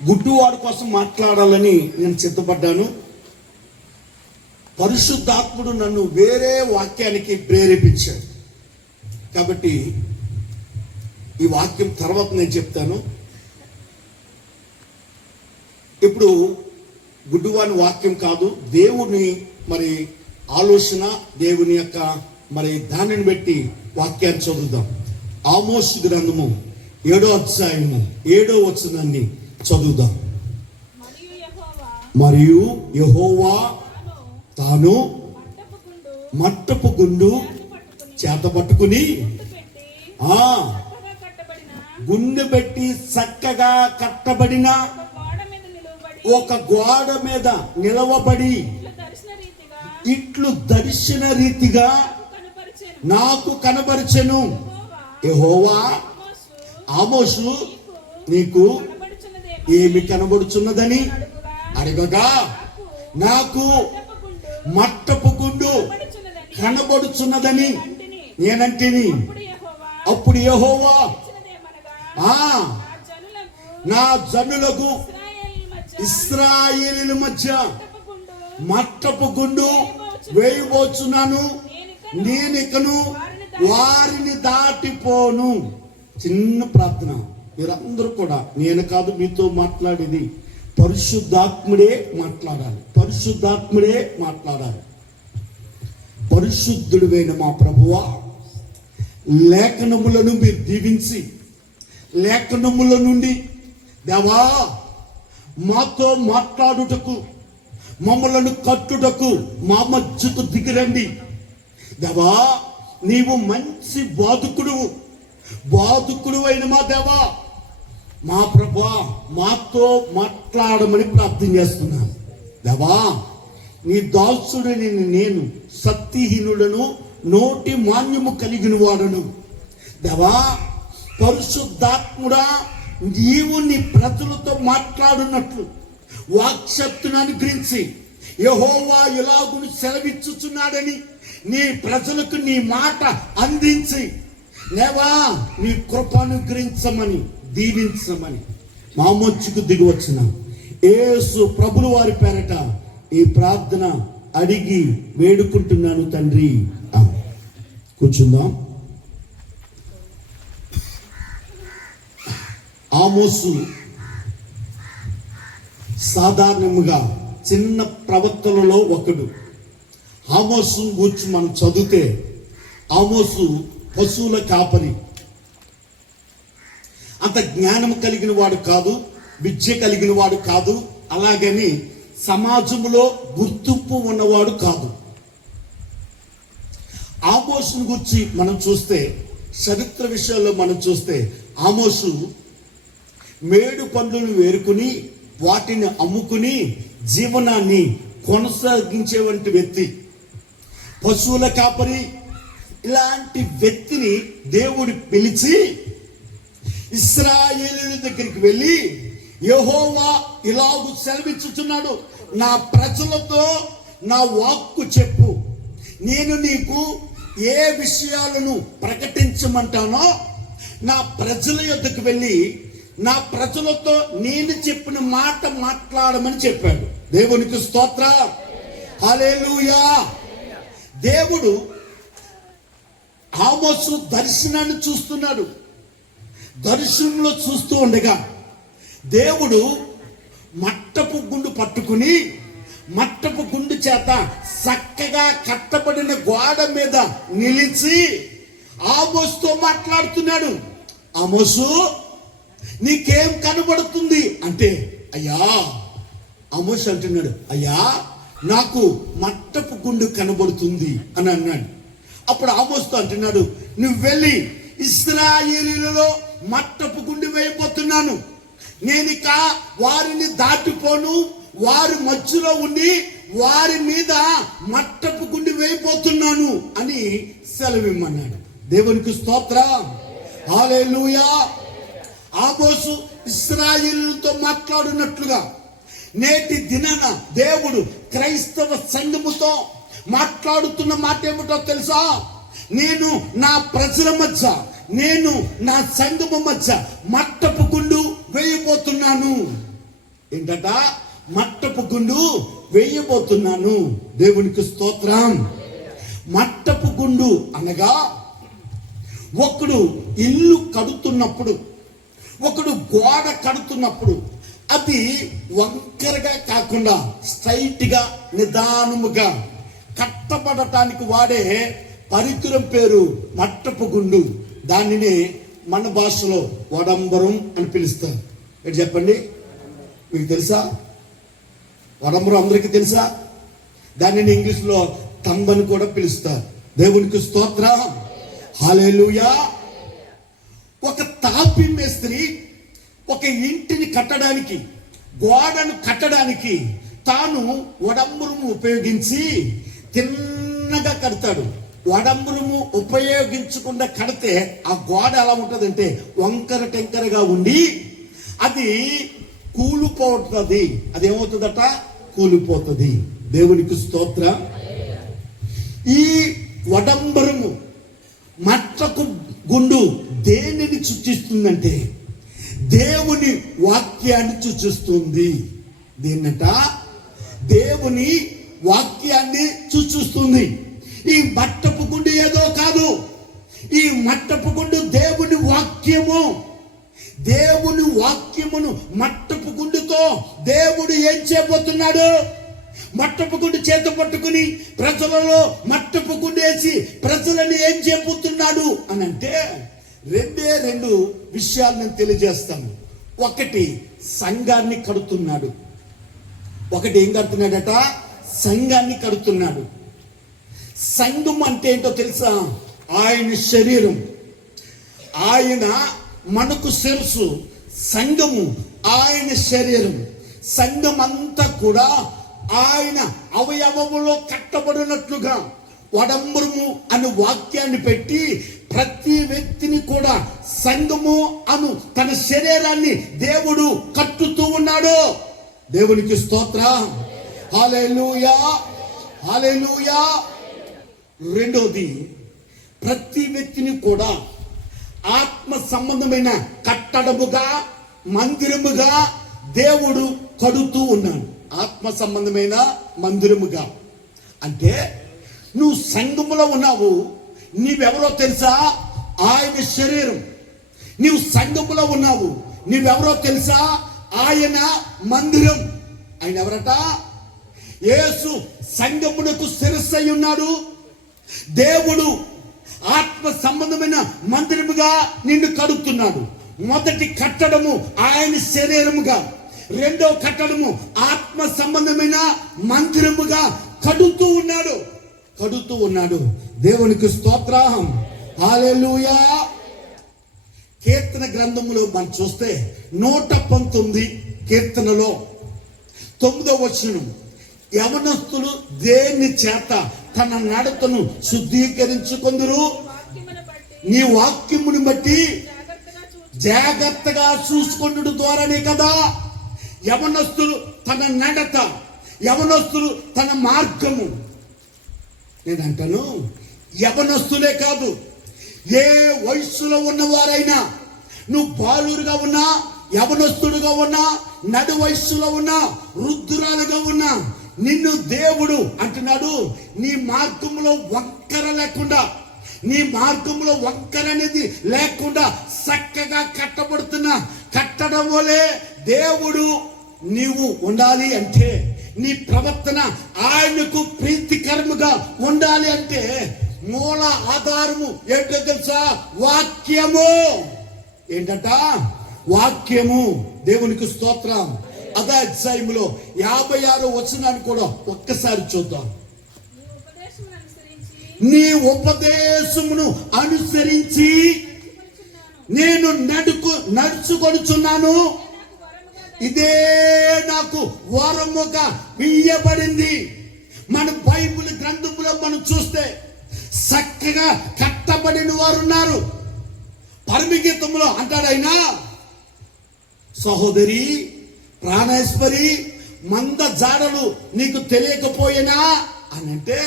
గుడ్డివాడి కోసం మాట్లాడాలని నేను సిద్ధపడ్డాను. పరిశుద్ధాత్ముడు నన్ను వేరే వాక్యానికి ప్రేరేపించాడు. కాబట్టి ఈ వాక్యం తర్వాత నేను చెప్తాను. ఇప్పుడు గుడ్డివాని వాక్యం కాదు, దేవుని మరి ఆలోచన, దేవుని యొక్క మరి దానిని బట్టి వాక్యాన్ని చదువుదాం. ఆమోసు గ్రంథము 7వ అధ్యాయము 7వ వచనాన్ని చదువుదాం. మరియు యెహోవా తాను మట్టపు గుండు చేత పట్టుకుని గుండె పెట్టి చక్కగా కట్టబడిన ఒక గోడ మీద నిలవబడి ఇట్లు దర్శన రీతిగా నాకు కనబరచెను. యెహోవా, ఆమోసు నీకు ఏమి కనబడుచున్నదని అడగగా, నాకు మట్టపు గుండు కనబడుచున్నదని నేనంటిని. అప్పుడు యెహోవా నా జనులకు ఇశ్రాయేలీయుల మధ్య మట్టపు గుండు వేయబోచున్నాను, నేనికను వారిని దాటిపోను. చిన్న ప్రార్థన. మీరందరూ కూడా, నేను కాదు మీతో మాట్లాడేది, పరిశుద్ధాత్ముడే మాట్లాడాలి, పరిశుద్ధాత్ముడే మాట్లాడాలి. పరిశుద్ధుడైన మా ప్రభువా, లేఖనములను మీరు దీవించి లేఖనముల నుండి దేవా మాతో మాట్లాడుటకు, మమ్మలను కట్టుటకు మా మధ్యకు దిగిరండి. దేవా, నీవు మంచి బాధకుడు అయిన మా దేవా, మా ప్రభువా మాతో మాట్లాడమని ప్రార్థన చేస్తున్నాను. దేవా, నీ దాసుడిని నేను సత్యహీనులను, నోటి మాన్యము కలిగిన వాడను. దేవా, పరిశుద్ధాత్ముడా, నీవు నీ ప్రజలతో మాట్లాడున్నట్లు వాక్శక్తిని అనుగ్రహించి, యెహోవా ఇలాగును సెలవిచ్చుచున్నాడని నీ ప్రజలకు నీ మాట అందించి, దేవా నీ కృప అనుగ్రహించమని, దీవించమని మా మధ్యకు దిగి వచ్చిన యేసు ప్రభుల వారి పేరట ఈ ప్రార్థన అడిగి వేడుకుంటున్నాను తండ్రి. కూర్చుందాం. ఆమోసు సాధారణంగా చిన్న ప్రవక్తలలో ఒకడు. ఆమోసు గురించి మనం చదివితే, ఆమోసు పశువుల కాపరి. అంత జ్ఞానం కలిగిన వాడు కాదు, విద్య కలిగిన వాడు కాదు, అలాగని సమాజంలో గుర్తింపు ఉన్నవాడు కాదు. ఆమోసును గురించి మనం చూస్తే, చరిత్ర విషయాల్లో మనం చూస్తే, ఆమోసు మేడు పండ్లను వేరుకుని వాటిని అమ్ముకుని జీవనాన్ని కొనసాగించేవంటి వ్యక్తి, పశువుల కాపరి. ఇలాంటి వ్యక్తిని దేవుడు పిలిచి ఇశ్రాయేలీయుల దగ్గరికి వెళ్ళి, యెహోవా ఇలాగు సెలవిచ్చుచున్నాడు, నా ప్రజలతో నా వాక్కు చెప్పు, నేను నీకు ఏ విషయాలను ప్రకటించమంటానో నా ప్రజల యొద్దకు వెళ్ళి నా ప్రజలతో నేను చెప్పిన మాట మాట్లాడమని చెప్పాడు. దేవునికి స్తోత్రం, హల్లెలూయా. దేవుడు ఆమోసు దర్శనాన్ని చూస్తున్నాడు. దర్శనంలో చూస్తూ ఉండగా దేవుడు మట్టపు గుండు పట్టుకుని మట్టపు గుండు చేత చక్కగా కట్టబడిన గోడ మీద నిలిచి ఆమోసుతో మాట్లాడుతున్నాడు. ఆమోసు, నీకేం కనబడుతుంది అంటే, అయ్యా, ఆమోసు అంటున్నాడు, అయ్యా నాకు మట్టపు గుండు కనబడుతుంది అని అన్నాడు. అప్పుడు ఆమోసుతో అంటున్నాడు, నువ్వు వెళ్ళి ఇశ్రాయేలీయులలో మట్టపు గుండు వేయబోతున్నాను, నేనిక వారిని దాటిపోను, వారి మధ్యలో ఉండి వారి మీద మట్టపు గుండు వేయబోతున్నాను అని సెలవిమ్మన్నాడు. దేవునికి స్తోత్రం, హల్లెలూయా. ఆమోసు ఇశ్రాయేలుతో మాట్లాడినట్లుగా నేటి దినాన దేవుడు క్రైస్తవ సంఘముతో మాట్లాడుతున్న మాట ఏమిటో తెలుసా? నేను నా ప్రజల మధ్య, నేను నా సంఘము మధ్య మట్టపు గుండు వేయబోతున్నాను. ఏంటట? మట్టపు గుండు వేయబోతున్నాను. దేవునికి స్తోత్రం. మట్టపు గుండు అనగా ఒకడు ఇల్లు కడుతున్నప్పుడు, ఒకడు గోడ కడుతున్నప్పుడు అది వంకరగా కాకుండా స్ట్రైట్ గా నిదానముగా కట్టబడటానికి వాడే పరికరం పేరు మట్టపు గుండు. దానిని మన భాషలో వడంబరం అని పిలుస్తారు. ఏంటి చెప్పండి, మీకు తెలుసా? వడంబరం అందరికీ తెలుసా? దానిని ఇంగ్లీష్లో తంబ్ అని కూడా పిలుస్తారు. దేవునికి స్తోత్రం, హల్లెలూయా. ఒక తాపి మేస్త్రి ఒక ఇంటిని కట్టడానికి, గోడను కట్టడానికి తాను వడంబరము ఉపయోగించి తిన్నగా కడతాడు. వడంబరము ఉపయోగించకుండా కడితే ఆ గోడ ఎలా ఉంటుందంటే వంకర టెంకరగా ఉండి అది కూలిపోతుంది. అదేమవుతుందట? కూలిపోతుంది. దేవునికి స్తోత్రం. ఈ వడంబరము మట్టకు గుండు దేనిని సూచిస్తుందంటే దేవుని వాక్యాన్ని సూచిస్తుంది. దేన్నట? దేవుని వాక్యాన్ని సూచిస్తుంది. ఈ మట్టపు గుండు ఏదో కాదు, ఈ మట్టపు గుండు దేవుని వాక్యము. దేవుని వాక్యమును మట్టపు గుండుతో దేవుడు ఏం చేయబోతున్నాడు? మట్టపు గుండు చేత పట్టుకుని ప్రజలలో మట్టపు గుండు వేసి ప్రజలను ఏం చేయబోతున్నాడు అని అంటే రెండు విషయాలు నేను తెలియజేస్తాను. ఒకటి, సంఘాన్ని కడుతున్నాడు. ఒకటి ఏం కడుతున్నాడట? సంఘాన్ని కడుతున్నాడు. సంఘం అంటే ఏంటో తెలుసా? ఆయన శరీరం, ఆయన మనకు శిరస్సు, సంఘము ఆయన శరీరం. సంఘం అంతా కూడా ఆయన అవయవములో కట్టబడినట్లుగా వడంబరము అనే వాక్యాన్ని పెట్టి ప్రతి వ్యక్తిని కూడా సంఘము అను తన శరీరాన్ని దేవుడు కట్టుతూ ఉన్నాడు. దేవునికి స్తోత్రం, హల్లెలూయా, హల్లెలూయా. రెండోది, ప్రతి వ్యక్తిని కూడా ఆత్మ సంబంధమైన కట్టడముగా, మందిరముగా దేవుడు కడుతూ ఉన్నాడు. ఆత్మ సంబంధమైన మందిరముగా అంటే నువ్వు సంఘములో ఉన్నావు. నీవెవరో తెలుసా? ఆయన శరీరం. నీవు సంఘములో ఉన్నావు. నీవెవరో తెలుసా? ఆయన మందిరం. ఆయన ఎవరట? యేసు సంఘమునకు శిరస్సు అయి ఉన్నాడు. దేవుడు ఆత్మ సంబంధమైన మందిరముగా నిన్ను కడుతున్నాడు. మొదటి కట్టడము ఆయన శరీరముగా, రెండో కట్టడము ఆత్మ సంబంధమైన మందిరముగా కడుతూ ఉన్నాడు, కడుతూ ఉన్నాడు. దేవునికి స్తోత్రం, హల్లెలూయా. కీర్తన గ్రంథములో మనం చూస్తే 119 కీర్తనలో 9వ వచనం, యవనస్తులు దేని చేత తన నడతను శుద్ధీకరించుకొందురు? నీ వాక్యముని బట్టి జాగ్రత్తగా చూసుకొనుట ద్వారానే కదా. యవనస్తులు తన నడత, యవనస్తులు తన మార్గము. నేను అంటాను, యవనస్తులే కాదు, ఏ వయస్సులో ఉన్నవారైనా, నువ్వు బాలురుగా ఉన్నా, యవనస్తుడుగా ఉన్నా, నడు వయస్సులో ఉన్నా, వృద్ధురాలుగా ఉన్నా, నిన్ను దేవుడు అంటున్నాడు, నీ మార్గంలో వంకర లేకుండా, నీ మార్గంలో వంకర అనేది లేకుండా చక్కగా కట్టబడుతున్న కట్టడం వలె దేవుడు నీవు ఉండాలి అంటే, నీ ప్రవర్తన ఆయనకు ప్రీతికరముగా ఉండాలి అంటే మూల ఆధారము ఏంటో తెలుసా? వాక్యము. ఏంటంట? వాక్యము. దేవునికి స్తోత్రం. అదే అధ్యాయంలో 56వ వచనాన్ని కూడా ఒక్కసారి చూద్దాం. నీ ఉపదేశమును అనుసరించి నేను నడుచుకొనుచున్నాను, ఇదే నాకు వరముగా ఇయ్యబడింది. మన బైబిల్ గ్రంథంలో మనం చూస్తే చక్కగా కట్టబడిన వారు ఉన్నారు. పరమగీతంలో అంటాడు ఆయన, సహోదరి ప్రాణేశ్వరి, మంద జాడలు నీకు తెలియకపోయినా అని అంటే,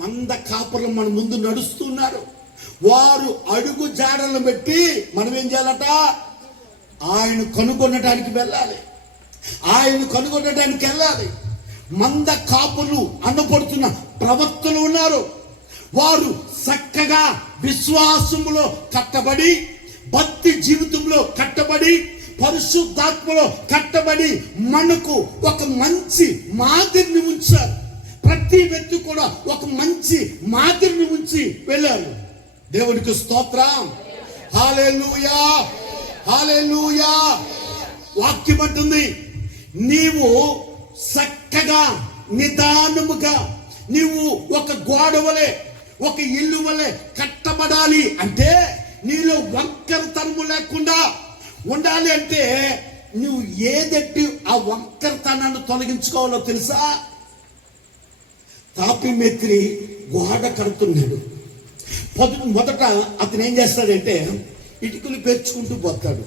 మంద కాపురం మన ముందు నడుస్తున్నారు. వారు అడుగు జాడలను బట్టి మనం ఏం చేయాలట? ఆయన కనుగొనడానికి వెళ్ళాలి. ఆయన కనుగొనడానికి వెళ్ళాలి. మంద కాపులు అనబడుతున్న ప్రవక్తలు ఉన్నారు. వారు చక్కగా విశ్వాసములో కట్టబడి, భక్తి జీవితంలో కట్టబడి, పరిశుద్ధాత్మలో కట్టబడి మనకు ఒక మంచి మాదిరిని ఉంచారు. ప్రతి వ్యక్తి కూడా ఒక మంచి మాదిరిని ఉంచి వెళ్ళారు. దేవునికి స్తోత్రం. హల్లెలూయా, హల్లెలూయా. వాక్యం అంటుంది, నీవు చక్కగా నిదానముగా నీవు ఒక గోడ వలె, ఒక ఇల్లు వలె కట్టబడాలి అంటే, నీలో వంకరతనము లేకుండా ఉండాలి అంటే నువ్వు ఏదెట్టి ఆ వంకరతనాన్ని తొలగించుకోవాలో తెలుసా? తాపి మెత్రి గోడ కడుతున్నాడు. మొదట అతను ఏం చేస్తాడంటే ఇటుకలు పేర్చుకుంటూ పోతాడు.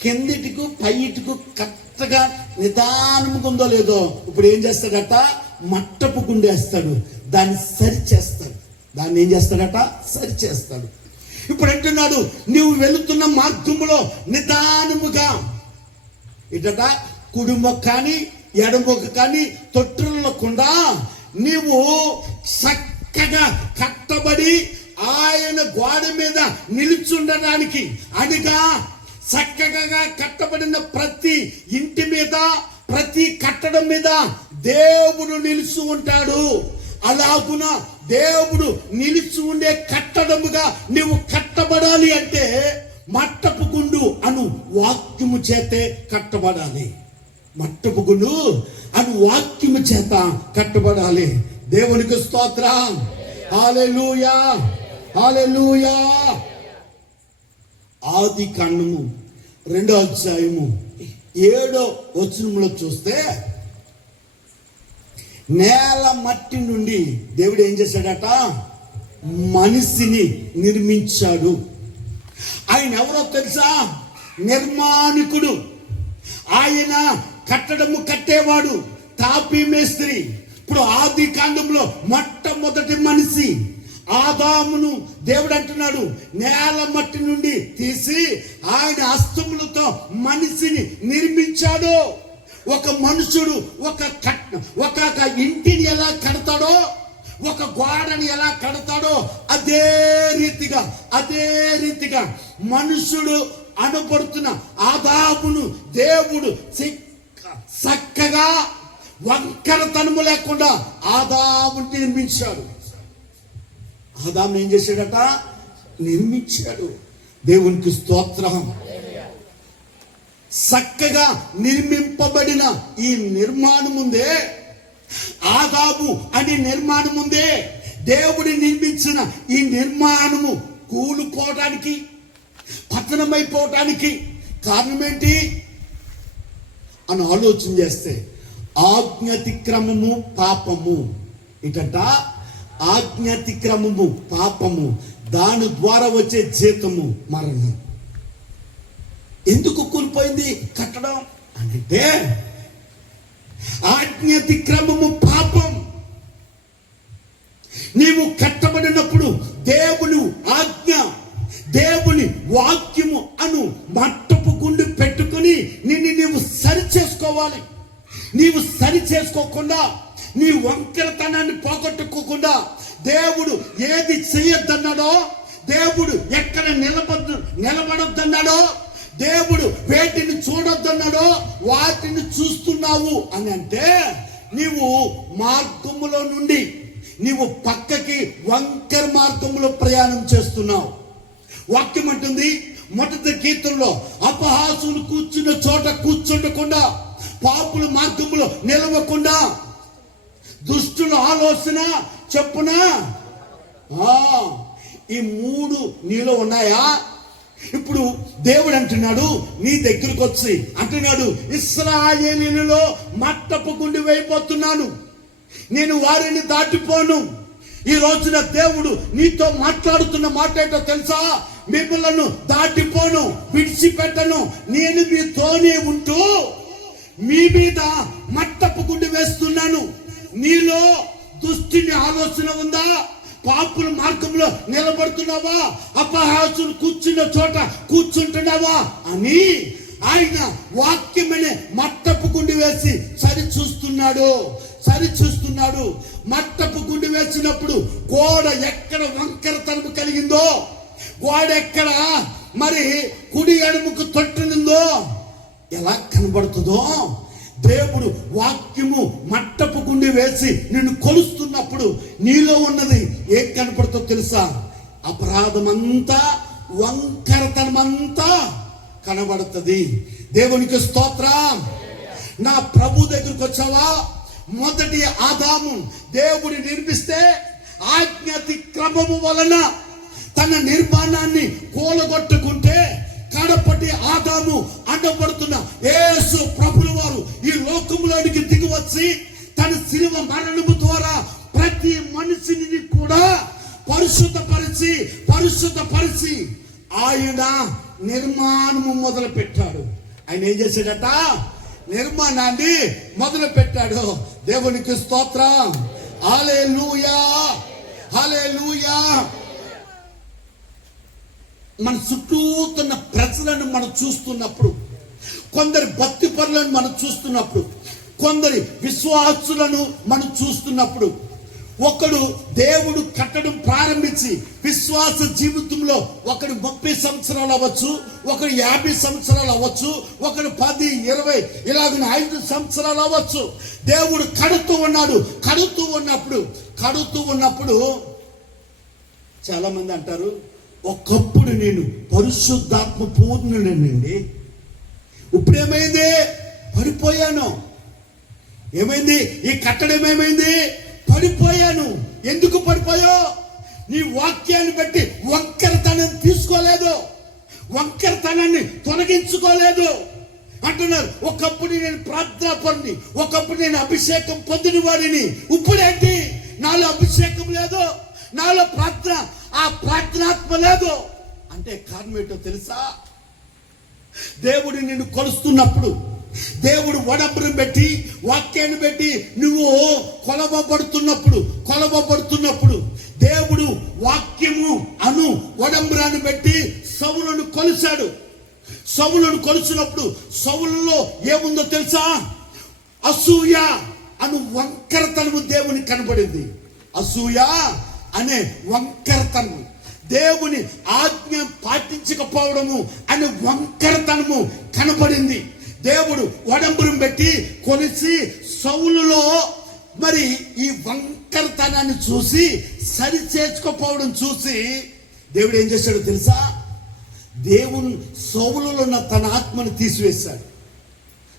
కిందిటికు పై ఇటుకు కరెక్ట్గా నిదానంగా ఉందో లేదో ఇప్పుడు ఏం చేస్తాడట? మట్టపు గుండేస్తాడు, దాన్ని సరి చేస్తాడు. దాన్ని ఏం చేస్తాడట? సరి చేస్తాడు. ఇప్పుడు అంటున్నాడు, నువ్వు వెళుతున్న మార్గములో నిదానముగా ఇటట కుడిమొక్క కానీ ఎడమొక్క కానీ తొట్టులకుండా నీవు చక్కగా కట్టబడి ఆయన గోడ మీద నిలుచుండడానికి, అనగా చక్కగా కట్టబడిన ప్రతి ఇంటి మీద, ప్రతి కట్టడం మీద దేవుడు నిలిచి ఉంటాడు. అలాగున దేవుడు నిలిచి ఉండే కట్టడముగా నీవు కట్టబడాలి అంటే మట్టపు గుండు అను వాక్యము చేతే కట్టబడాలి. మట్టపు గుండు అను వాక్యము చేత కట్టబడాలి. దేవునికి స్తోత్రం. హల్లెలూయా, హల్లెలూయా. ఆది కాండము 2వ అధ్యాయము 7వ వచనంలో చూస్తే, నేల మట్టి నుండి దేవుడు ఏం చేశాడట? మనిషిని నిర్మించాడు. ఆయన ఎవరో తెలుసా? నిర్మాణికుడు. ఆయన కట్టడము కట్టేవాడు, తాపీ మేస్త్రి. ఇప్పుడు ఆది కాండంలో మొట్టమొదటి మనిషి ఆదామును దేవుడు అంటున్నాడు, నేల మట్టి నుండి తీసి ఆయన హస్తములతో మనిషిని నిర్మించాడు. ఒక మనుషుడు ఒక ఇంటిని ఎలా కడతాడో, ఒక గోడని ఎలా కడతాడో అదే రీతిగా మనుషుడు అనబడుతున్న ఆదామును దేవుడు చక్కగా వంకరతనము లేకుండా ఆదాముని నిర్మించాడు. ఆదాముని ఏం చేశాడట? నిర్మించాడు. దేవునికి స్తోత్రం. చక్కగా నిర్మింపబడిన ఈ నిర్మాణం ఉందే, ఆదాము అనే నిర్మాణం ఉందే, దేవుడి నిర్మించిన ఈ నిర్మాణము కూలిపోవటానికి, పతనమైపోవటానికి కారణం ఏంటి అని ఆలోచన చేస్తే, ఆజ్ఞాతిక్రమము పాపము. ఇటట ఆజ్ఞాతిక్రమము పాపము, దాని ద్వారా వచ్చే జీతము మరణం. ఎందుకు కూలిపోయింది కట్టడం అంటే, ఆజ్ఞాతిక్రమము పాపం. నీవు కట్టబడినప్పుడు దేవుని ఆజ్ఞ, దేవుని వాక్యము అను మట్టపు గుండు పెట్టుకుని నీవు సరి చేసుకోవాలి. నీవు సరి చేసుకోకుండా, నీ వంకరతనాన్ని పోగొట్టుకోకుండా, దేవుడు ఏది చేయొద్దన్నాడో దేవుడు ఎక్కడ నిలబడొద్దన్నాడో, దేవుడు వేటిని చూడొద్దన్నాడో వాటిని చూస్తున్నావు అని అంటే నీవు మార్గములో నుండి నీవు పక్కకి వంకర మార్గంలో ప్రయాణం చేస్తున్నావు. వాక్యం అంటుంది మొదటి కీర్తనలో, అపహాసులు కూర్చున్న చోట కూర్చుండకుండా, పాపుల మార్గంలో నిలవకుండా, దుష్టుల ఆలోచన చెప్పున ఈ మూడు నీలో ఉన్నాయా? ఇప్పుడు దేవుడు అంటున్నాడు నీ దగ్గరకు వచ్చి అంటున్నాడు, ఇశ్రాయేలీయులలో మట్టపు గుండి వేయబోతున్నాను, నేను వారిని దాటిపోను. ఈ రోజున దేవుడు నీతో మాట్లాడుతున్న మాట ఏంటో తెలుసా? మిమ్మల్ని దాటిపోను, విడిచిపెట్టను, నేను మీతోనే ఉంటూ మీ మీద మట్టపు గుండి వేస్తున్నాను. నీలో దుష్టుని ఆలోచన ఉందా? పాపుల మార్గంలో నిలబడుతున్నావా? అపహాసులు కూర్చున్న చోట కూర్చుంటున్నావా అని ఆయన వాక్యమనే మట్టపు గుండి వేసి సరిచూస్తున్నాడు. మట్టపు గుండి వేసినప్పుడు గోడ ఎక్కడ వంకరతనము కలిగిందో, గోడ ఎక్కడ మరి కుడి ఎడముకు తొట్టునిందో ఎలా కనబడుతుందో, దేవుడు వాక్యము మట్టపు గుండి వేసి నిన్ను కొలుస్తున్నప్పుడు నీలో ఉన్నది ఏం కనపడుతుందో తెలుసా? అపరాధమంతా, వంకరతనమంతా కనబడుతుంది. దేవునికి స్తోత్రం. నా ప్రభు దగ్గరకు వచ్చావా? మొదటి ఆదాము దేవుడు నిర్మిస్తే ఆజ్ఞాతిక్రమము వలన తన నిర్మాణాన్ని కూలగొట్టుకుంటే, కడపటి ఆదాము అనబడుతున్న యేసు ప్రభుల వారు ఈ లోకంలోనికి దిగి వచ్చి తన శిలువ మరణము ద్వారా ప్రతి మనిషిని కూడా పరిశుద్ధపరిచి ఆయన నిర్మాణము మొదలు పెట్టాడు. ఆయన ఏం చేశాడట? నిర్మాణాన్ని మొదలు పెట్టాడు. దేవునికి స్తోత్రం. హల్లెలూయా, హల్లెలూయా. మన చుట్టూతున్న ప్రజలను మనం చూస్తున్నప్పుడు, కొందరి భక్తి పరులను మనం చూస్తున్నప్పుడు, కొందరి విశ్వాసులను మనం చూస్తున్నప్పుడు, ఒకడు దేవుడు కట్టడం ప్రారంభించి విశ్వాస జీవితంలో ఒకడు 30 సంవత్సరాలు అవ్వచ్చు, ఒకడు 50 సంవత్సరాలు అవ్వచ్చు, ఒకడు 10, 20 ఇలాగ 5 సంవత్సరాలు అవ్వచ్చు. దేవుడు కడుతూ ఉన్నప్పుడు చాలా మంది అంటారు, ఒకప్పుడు నేను పరిశుద్ధాత్మ పూర్ణుడనండి, ఇప్పుడేమైంది? పడిపోయాను. ఏమైంది? ఈ కట్టడం ఏమైంది? పడిపోయాను. ఎందుకు పడిపోయావు? నీ వాక్యాన్ని బట్టి వంకరతనాన్ని తీసుకోలేదు, వంకరతనాన్ని తొలగించుకోలేదు అంటున్నారు. ఒకప్పుడు నేను ప్రార్థనాపరుని, ఒకప్పుడు నేను అభిషేకం పొందిన వాడిని, ఇప్పుడేంటి? నాలో అభిషేకం లేదు, నాలో ఆ ప్రార్థనాత్మ లేదు అంటే కారణం ఏంటో తెలుసా? దేవుడు నిన్ను కొలుస్తున్నప్పుడు, దేవుడు వడంబరం పెట్టి వాక్యాన్ని పెట్టి నువ్వు కొలవబడుతున్నప్పుడు దేవుడు వాక్యము అను వడంబరాన్ని పెట్టి సౌలును కొలిచాడు. సౌలును కొలిచినప్పుడు సౌలులో ఏముందో తెలుసా? అసూయ అను వంకరతనము దేవునికి కనబడింది. అసూయ అనే వంకరతనము, దేవుని ఆజ్ఞ పాటించకపోవడము అనే వంకరతనము కనబడింది. దేవుడు వడంబరం పెట్టి కొలిసి సౌలులో మరి ఈ వంకరతనాన్ని చూసి సరి చేసుకోపోవడం చూసి దేవుడు ఏం చేశాడో తెలుసా? దేవుని సౌలులో ఉన్న తన ఆత్మని తీసివేశాడు.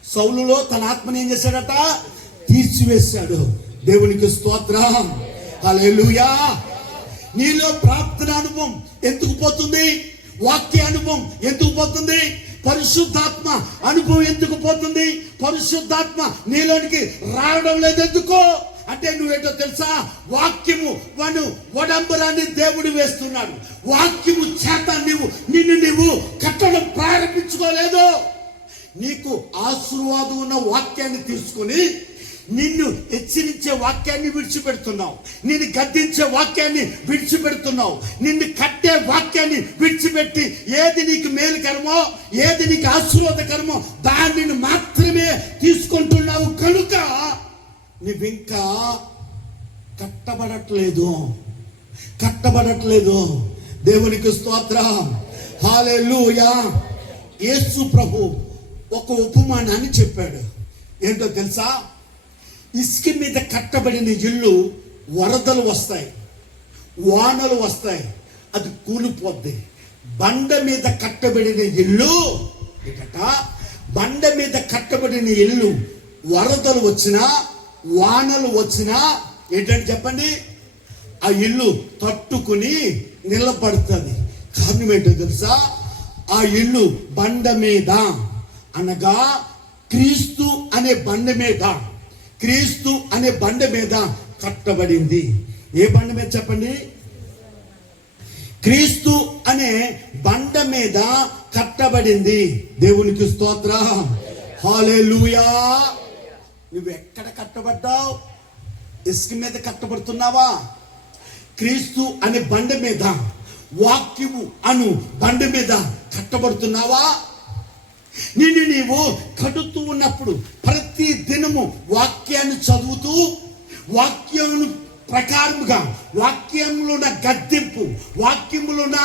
సౌలులో తన ఆత్మని ఏం చేశాడట? తీసివేశాడు. దేవునికి స్తోత్రం. హల్లెలూయా. నీలో ప్రార్థన అనుభవం ఎందుకు పోతుంది? వాక్య అనుభవం ఎందుకు పోతుంది? పరిశుద్ధాత్మ అనుభవం ఎందుకు పోతుంది? పరిశుద్ధాత్మ నీలోనికి రావడం లేదు. ఎందుకో అంటే నువ్వేంటో తెలుసా? వాక్యము వడంబరాన్ని దేవుడు వేస్తున్నాడు. వాక్యము చేత నిన్ను కట్టడం ప్రారంభించుకోలేదు. నీకు ఆశీర్వాదం ఉన్న వాక్యాన్ని తీసుకుని నిన్ను హెచ్చరించే వాక్యాన్ని విడిచిపెడుతున్నావు, నిన్ను గద్దించే వాక్యాన్ని విడిచిపెడుతున్నావు, నిన్ను కట్టే వాక్యాన్ని విడిచిపెట్టి ఏది నీకు మేలుకరమో, ఏది నీకు ఆశీర్వాదకరమో దానిని మాత్రమే తీసుకుంటున్నావు. కనుక నువ్వింకా కట్టబడట్లేదు. దేవునికి స్తోత్రం. హల్లెలూయా. యేసు ప్రభు ఒక ఉపమానాన్ని చెప్పాడు. ఏంటో తెలుసా? ఇసుక మీద కట్టబడిన ఇల్లు వరదలు వస్తాయి, వానలు వస్తాయి, అది కూలిపోద్ది. బండ మీద కట్టబడిన ఇల్లు బండ మీద కట్టబడిన ఇల్లు వరదలు వచ్చినా వానలు వచ్చినా ఏంటంటే చెప్పండి, ఆ ఇల్లు తట్టుకుని నిలబడుతుంది. కారణం ఏంటో తెలుసా? ఆ ఇల్లు బండ మీద, అనగా క్రీస్తు అనే బండ మీద, క్రీస్తు అనే బండ మీద కట్టబడింది. ఏ బండ మీద చెప్పండి? క్రీస్తు అనే బండ మీద కట్టబడింది. దేవునికి స్తోత్రం. హల్లెలూయా. నువ్వు ఎక్కడ కట్టబడ్డావు? ఇసుక మీద కట్టబడుతున్నావా? క్రీస్తు అనే బండ మీద, వాక్యము అను బండ మీద కట్టబడుతున్నావా? నిన్ను నీవు కడుతూ ఉన్నప్పుడు ప్రతి దినము వాక్యాన్ని చదువుతూ, వాక్యమును ప్రకారముగా, వాక్యంలో ఉన్న గద్దింపు, వాక్యములో ఉన్న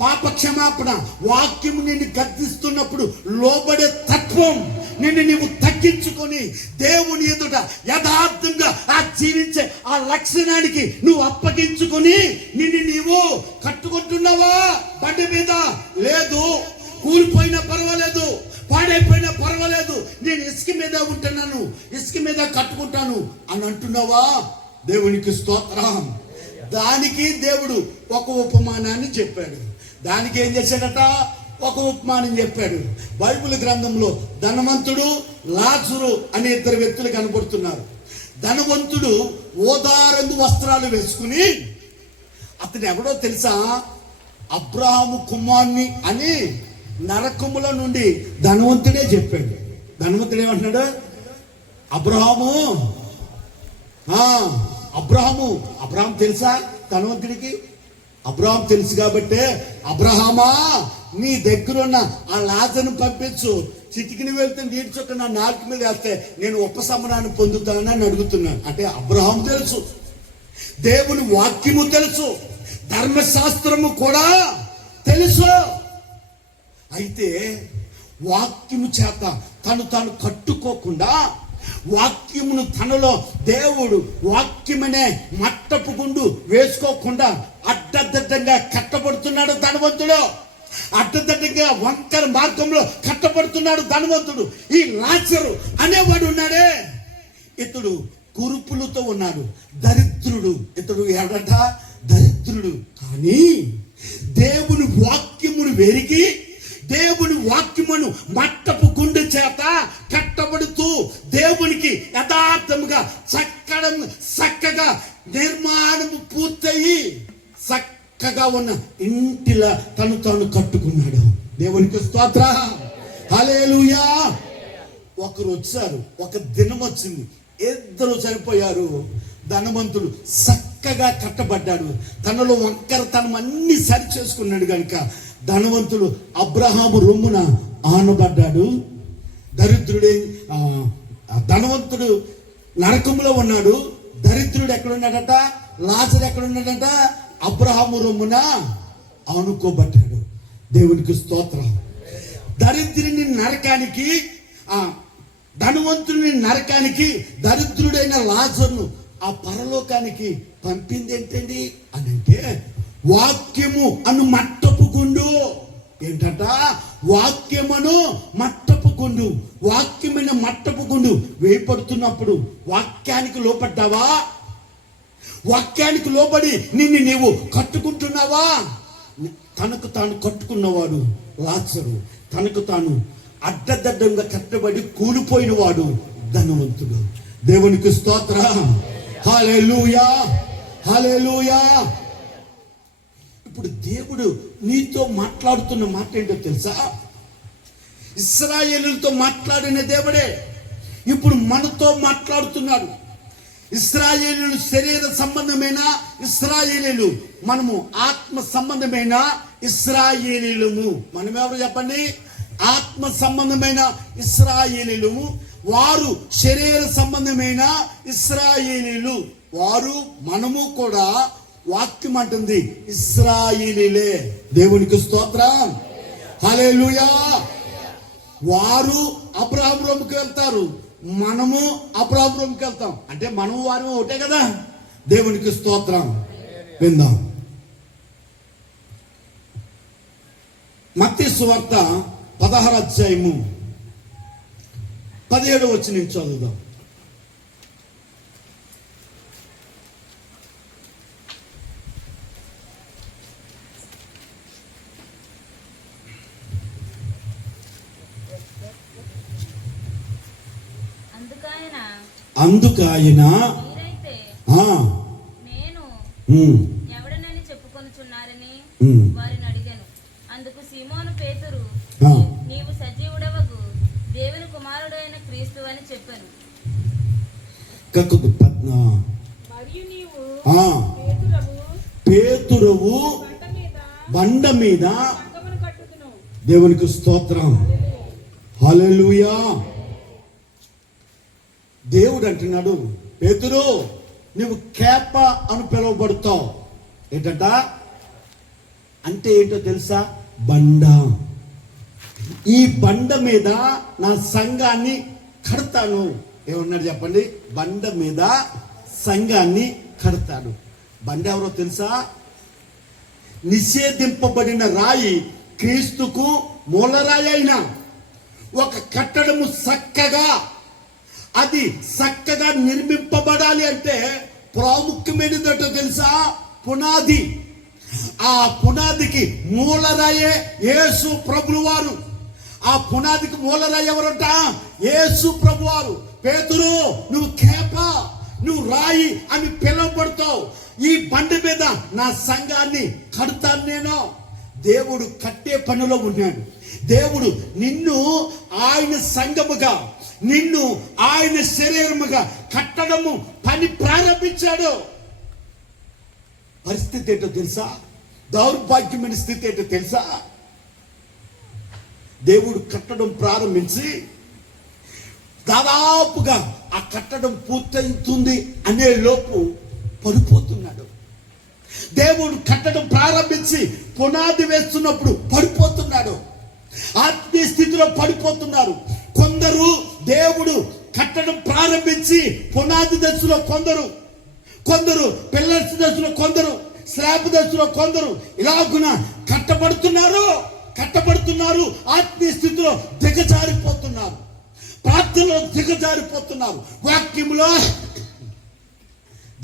పాప క్షమాపణ, వాక్యము నిన్ను గద్దిస్తున్నప్పుడు లోబడే తత్వం నిన్ను నీవు తగ్గించుకొని దేవుని ఎదుట యథార్థంగా ఆ జీవించే ఆ లక్షణానికి నువ్వు అప్పగించుకొని నిన్ను నీవు కట్టుకుంటున్నావా? బండి మీద లేదు, కూలిపోయినా పర్వాలేదు, పాడైపోయినా పర్వాలేదు, నేను ఇసుక మీద ఉంటున్నాను, ఇసుక మీద కట్టుకుంటాను అని అంటున్నావా? దేవునికి స్తోత్రం. దానికి దేవుడు ఒక ఉపమానాన్ని చెప్పాడు. దానికి ఏం చేశాడట? ఒక ఉపమానం చెప్పాడు. బైబిల్ గ్రంథంలో ధనవంతుడు, లాజరు అనే ఇద్దరు వ్యక్తులు కనబడుతున్నారు. ధనవంతుడు ఓదారంగు వస్త్రాలు వేసుకుని, అతను ఎవడో తెలుసా? అబ్రహాము కుమార్ని అని నరకముల నుండి ధనవంతుడే చెప్పాడు. ధనవంతుడు ఏమంటున్నాడు? అబ్రహాము తెలుసా ధనవంతుడికి? అబ్రహాం తెలుసు కాబట్టే, అబ్రహామా నీ దగ్గరున్న ఆ లాజరును పంపించు, చిటికిని వెళ్తే నీటి చుక్క నా నాలుగు మీద వేస్తే నేను ఉపశమనాన్ని పొందుతానని అడుగుతున్నాను. అంటే అబ్రహాం తెలుసు, దేవుని వాక్యము తెలుసు, ధర్మశాస్త్రము కూడా తెలుసు. అయితే వాక్యము చేత తాను కట్టుకోకుండా, వాక్యమును తనలో దేవుడు వాక్యమనే మట్టపు గుండు వేసుకోకుండా అడ్డదిడ్డంగా కట్టబడుతున్నాడు ధనవంతుడు. అడ్డదిడ్డంగా వంకర మార్గంలో కట్టబడుతున్నాడు ధనవంతుడు. ఈ లాజరు అనేవాడు ఉన్నాడే, ఇతడు కురుపులతో ఉన్నాడు, దరిద్రుడు. ఇతడు ఎవడట? దరిద్రుడు. కానీ దేవుని వాక్యమును వెరిగి, దేవుని వాక్యమును మట్టపు గుండె చేత కట్టబడుతూ దేవునికి యథార్థముగా చక్కగా నిర్మాణము పూర్తయి చక్కగా ఉన్న ఇంటిలా తాను కట్టుకున్నాడు. దేవునికి స్తోత్రం. హల్లెలూయా. ఒకరు వచ్చారు, ఒక దినం వచ్చింది, ఇద్దరు చనిపోయారు. ధనవంతుడు చక్కగా కట్టబడ్డాడు, తనలో వంకరతనం అన్ని సరి చేసుకున్నాడు కనుక ధనవంతుడు అబ్రహాము రొమ్మున ఆనబడ్డాడు. ధనవంతుడు నరకములో ఉన్నాడు. దరిద్రుడు ఎక్కడున్నాడట? లాజరు ఎక్కడున్నాడట? అబ్రహాము రొమ్మున ఆనుకోబడ్డాడు. దేవునికి స్తోత్రం. దరిద్రుని నరకానికి, ధనవంతుని నరకానికి, దరిద్రుడైన లాజరును ఆ పరలోకానికి పంపింది ఏంటండి అని అంటే, వాక్యము అను మట్టపు గుండు. ఏంటంట? వాక్యమును మట్టపు గుండు. వాక్యమైన మట్టపు గుండు వేయబడుతున్నప్పుడు వాక్యానికి లోపడ్డావా? వాక్యానికి లోబడి నిన్ను నీవు కట్టుకుంటున్నావా? తనకు తాను కట్టుకున్నవాడు లాజరు, తనకు తాను అడ్డదడ్డంగా కట్టబడి కూలిపోయిన వాడు ధనవంతుడు. దేవునికి స్తోత్రం. హల్లెలూయా, హల్లెలూయా. ఇప్పుడు దేవుడు నీతో మాట్లాడుతున్న మాట ఏంటో తెలుసా? ఇశ్రాయేలులతో మాట్లాడిన దేవుడే ఇప్పుడు మనతో మాట్లాడుతున్నాడు. ఇశ్రాయేలీయులు శరీర సంబంధమైన ఇశ్రాయేలీయులు, మనము ఆత్మ సంబంధమైన ఇశ్రాయేలీయులము. మనం ఎవరు చెప్పండి? ఆత్మ సంబంధమైన ఇశ్రాయేలీయులము. వారు శరీర సంబంధమైన ఇశ్రాయేలీయులు. వారు మనము కూడా వాక్యం అంటుంది ఇశ్రాయేలీలే. దేవునికి స్తోత్రం, హల్లెలూయా. వారు అబ్రాహాముకి వెళ్తారు, మనము అబ్రాహాముకి వెళ్తాం. అంటే మనము వారు ఒకటే కదా. దేవునికి స్తోత్రం. విందాం. మత్తయి సువార్త 16వ అధ్యాయము 17వ వచనం చదువుదాం. అందుకాయన నేను ఎవడనని చెప్పుకొనుచున్నారని వారిని అడిగాను. అందుకు సీమోను పేతురు, నీవు సజీవుడవగు దేవుని కుమారుడైన క్రీస్తు అని చెప్పాను. పేతురువు బండ మీద దేవునికి స్తోత్రం, హల్లెలూయా. దేవుడు అంటున్నాడు, పేతురు నువ్వు కేప అని పిలువబడతావు. ఏంటంట అంటే ఏంటో తెలుసా? బండ. ఈ బండ మీద నా సంఘాన్ని కడతాను. ఏమన్నాడు చెప్పండి? బండ మీద సంఘాన్ని కడతాడు. బండ ఎవరో తెలుసా? నిషేధింపబడిన రాయి క్రీస్తుకు మూలరాయి అయిన ఒక కట్టడము చక్కగా అది చక్కగా నిర్మింపబడాలి అంటే ప్రాముఖ్యమైనదో తెలుసా? పునాది. ఆ పునాదికి మూలరాయే యేసు ప్రభులు వారు. ఆ పునాదికి మూలరాయి ఎవరంట? యేసు ప్రభు వారు. పేతురు నువ్వు కేప, నువ్వు రాయి అని పిలువబడతావు. ఈ బండి మీద నా సంఘాన్ని కడతాను నేను. దేవుడు కట్టే పనిలో ఉన్నాడు. దేవుడు నిన్ను ఆయన సంఘముగా, నిన్ను ఆయన శరీరముగా కట్టడము పని ప్రారంభించాడు. పరిస్థితి ఏంటో తెలుసా? దౌర్భాగ్యమైన స్థితి ఏంటో తెలుసా? దేవుడు కట్టడం ప్రారంభించి దాదాపుగా ఆ కట్టడం పూర్తవుతుంది అనే లోపు పడిపోతున్నాడు. దేవుడు కట్టడం ప్రారంభించి పునాది వేస్తున్నప్పుడు పడిపోతున్నాడు. ఆత్మీయ స్థితిలో పడిపోతున్నారు కొందరు. దేవుడు కట్టడం ప్రారంభించి పునాది దశలో కొందరు పిల్లర్స్ దశలో కొందరు, స్లాబ్ దశలో కొందరు ఇలాగున కట్టబడుతున్నారు. ఆత్మీయ స్థితిలో దిగజారిపోతున్నారు, ప్రార్థనలో దిగజారిపోతున్నారు, వాక్యంలో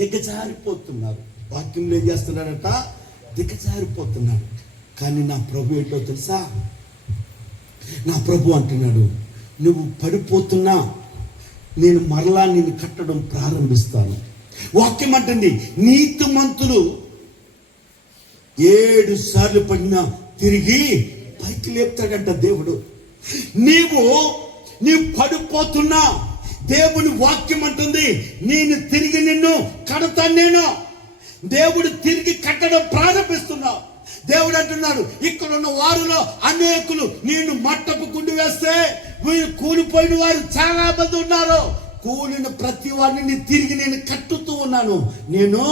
దిగజారిపోతున్నారు. వాక్యంలో ఏం చేస్తున్నాడట? దిగజారిపోతున్నాడు. కానీ నా ప్రభు ఏంటో తెలుసా? నా ప్రభు అంటున్నాడు, నువ్వు పడిపోతున్నా నేను మరలా నిన్ను కట్టడం ప్రారంభిస్తాను. వాక్యం అంటుంది, నీతిమంతులు 7 సార్లు పడినా తిరిగి పైకి లేపుతాడంట దేవుడు. నీవు పడిపోతున్నా దేవుని వాక్యం అంటుంది, నేను తిరిగి నిన్ను కడతాను. నేను దేవుడు తిరిగి కట్టడం ప్రారంభిస్తున్నావు. దేవుడు అంటున్నాడు, ఇక్కడ ఉన్న వారిలో అనేకులు నేను మట్టపు గుండు వేస్తే వీరు కూలిపోయిన వారు చాలా మంది ఉన్నారు. కూలిన ప్రతి వారిని తిరిగి నేను కట్టుతూ ఉన్నాను. నేను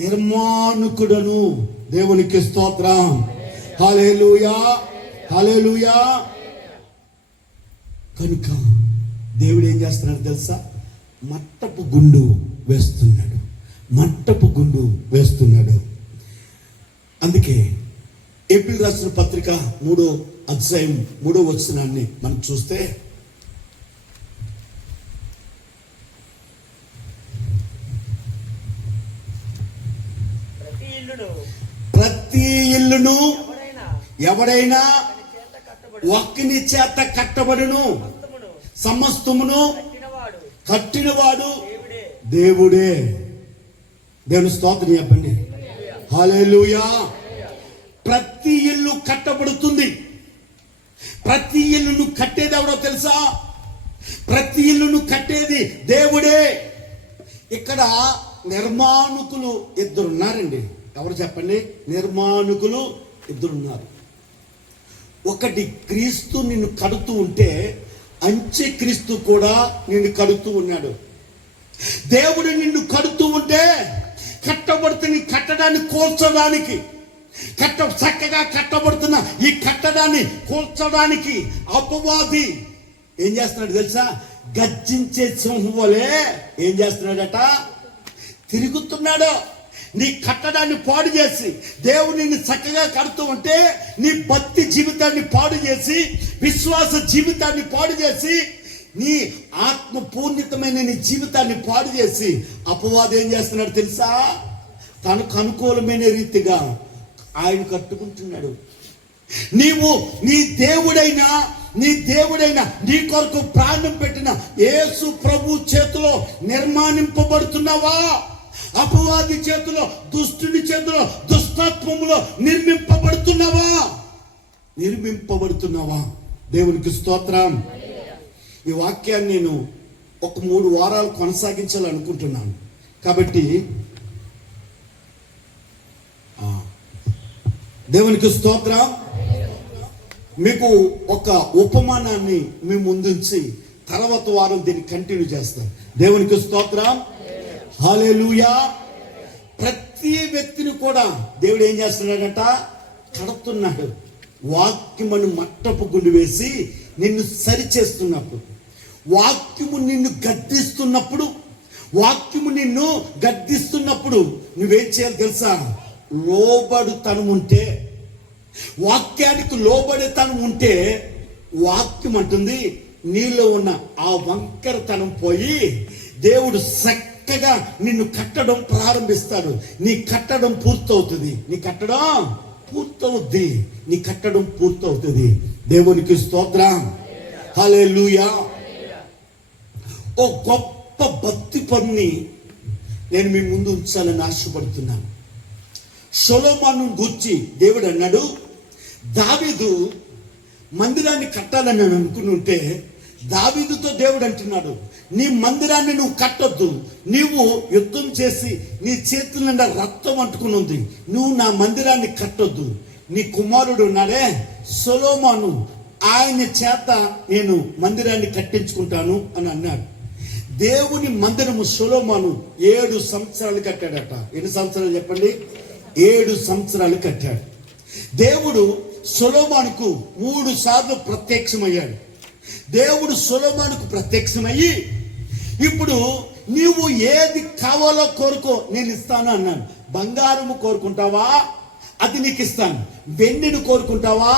నిర్మాణకుడను. దేవునికి స్తోత్రం, హల్లెలూయా, హల్లెలూయా. కనుక దేవుడు ఏం చేస్తున్నాడు తెలుసా? మట్టపు గుండు వేస్తున్నాడు. అందుకే ఏప్రిల్ రాసిన పత్రిక 3వ అధ్యాయం 3వ వచనాన్ని మనం చూస్తే, ప్రతి ఇల్లును ఎవడైనా ఒక్కని చేత కట్టబడును, సమస్తమును కట్టినవాడు దేవుడే. దేవుని స్తోత్రం చెప్పండి, హల్లెలూయా. ప్రతి ఇల్లు కట్టబడుతుంది. ప్రతి ఇల్లును కట్టేది ఎవడో తెలుసా? ప్రతి ఇల్లును కట్టేది దేవుడే. ఇక్కడ నిర్మాణకులు 2 ఉన్నారండి. ఎవరు చెప్పండి? నిర్మాణకులు 2 ఉన్నారు. ఒకటి క్రీస్తు నిన్ను కడుతూ ఉంటే, అంత్యక్రీస్తు కూడా నిన్ను కడుతూ ఉన్నాడు. దేవుడు నిన్ను కడుతూ ఉంటే కట్టబడుతున్న ఈ కట్టడాన్ని కూల్చడానికి, చక్కగా కట్టబడుతున్న ఈ కట్టడాన్ని కూల్చడానికి అపవాది ఏం చేస్తున్నాడు తెలుసా? గర్జించే సింహం వలె ఏం చేస్తున్నాడట? తిరుగుతున్నాడు. నీ కట్టడాన్ని పాడు చేసి, దేవుడిని చక్కగా కడుతూ ఉంటే నీ భక్తి జీవితాన్ని పాడు చేసి, విశ్వాస జీవితాన్ని పాడు చేసి, నీ ఆత్మ పూర్ణితమైన నీ జీవితాన్ని పాడు చేసి అపవాది ఏం చేస్తున్నాడు తెలుసా? తనకు అనుకూలమైన రీతిగా ఆయన కట్టుకుంటున్నాడు. నీవు నీ దేవుడైనా నీ కొరకు ప్రాణం పెట్టిన యేసు ప్రభు చేతిలో నిర్మాణింపబడుతున్నావా? అపవాది చేతిలో, దుష్టుని చేతిలో, దుష్టత్వములో నిర్మింపబడుతున్నావా? దేవునికి స్తోత్రం. ఈ వాక్యాన్ని నేను ఒక 3 వారాలు కొనసాగించాలనుకుంటున్నాను. కాబట్టి దేవునికి స్తోత్రం. మీకు ఒక ఉపమానాన్ని మీ ముందుంచి తర్వాత వారం దీన్ని కంటిన్యూ చేస్తాం. దేవునికి స్తోత్రం. హల్లెలూయా. ప్రతి వ్యక్తిని కూడా దేవుడు ఏం చేస్తున్నాడట? కడుతున్నాడు. వాక్యమును మట్టపు గుండు వేసి నిన్ను సరి చేస్తున్నప్పుడు, వాక్యము నిన్ను గద్దిస్తున్నప్పుడు నువ్వేం చేయాలి తెలుసా? లోబడుతనం ఉంటే, వాక్యానికి లోబడేతనం ఉంటే, వాక్యం అంటుంది నీలో ఉన్న ఆ వంకరతనం పోయి దేవుడు చక్కగా నిన్ను కట్టడం ప్రారంభిస్తాడు. నీ కట్టడం పూర్తవుద్ది. దేవునికి స్తోత్రం. హల్లెలూయా. ఓ గొప్ప భక్తి పనిని నేను మీ ముందు ఉంచాలని ఆశపడుతున్నాను. సొలొమోను గూర్చి దేవుడు అన్నాడు, దావీదు మందిరాన్ని కట్టాలని నేను అనుకుని ఉంటే, దావీదుతో దేవుడు అంటున్నాడు, నీ మందిరాన్ని నువ్వు కట్టొద్దు, నీవు యుద్ధం చేసి నీ చేతుల నిండా రక్తం అంటుకుని ఉంది, నువ్వు నా మందిరాన్ని కట్టొద్దు, నీ కుమారుడు ఉన్నాడే సొలొమోను, ఆయన చేత నేను మందిరాన్ని కట్టించుకుంటాను అని అన్నాడు. దేవుని మందిరము సొలొమోను 7 సంవత్సరాలు కట్టాడట. ఎన్ని సంవత్సరాలు చెప్పండి? 7 సంవత్సరాలు కట్టాడు. దేవుడు సొలొమోనుకు 3 సార్లు ప్రత్యక్షమయ్యాడు. దేవుడు సొలొమోనుకు ప్రత్యక్షమయ్యి, ఇప్పుడు నీవు ఏది కావాలో కోరుకో, నేను ఇస్తాను అన్నాను. బంగారము కోరుకుంటావా? అది నీకు ఇస్తాను. వెండిని కోరుకుంటావా?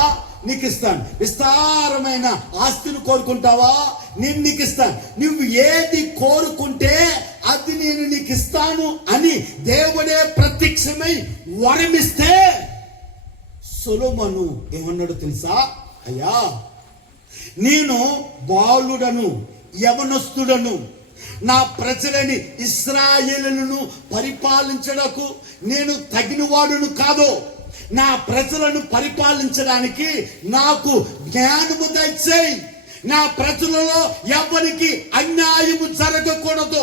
నీకు ఇస్తాను. విస్తారమైన ఆస్తిని కోరుకుంటావా? నేను నీకు ఇస్తాను. నువ్వు ఏది కోరుకుంటే అది నేను నీకు ఇస్తాను అని దేవుడే ప్రత్యక్షమై వరమిస్తే, సొలొమోను ఏమన్నాడు తెలుసా? అయ్యా, నేను బాలుడను, యవనస్తుడను, నా ప్రజలని ఇశ్రాయేలును పరిపాలించడానికి నేను తగినవాడును కాదు. నా ప్రజలను పరిపాలించడానికి నాకు జ్ఞానము దయచేయి. నా ప్రజలలో ఎవరికి అన్యాయము జరగకూడదు.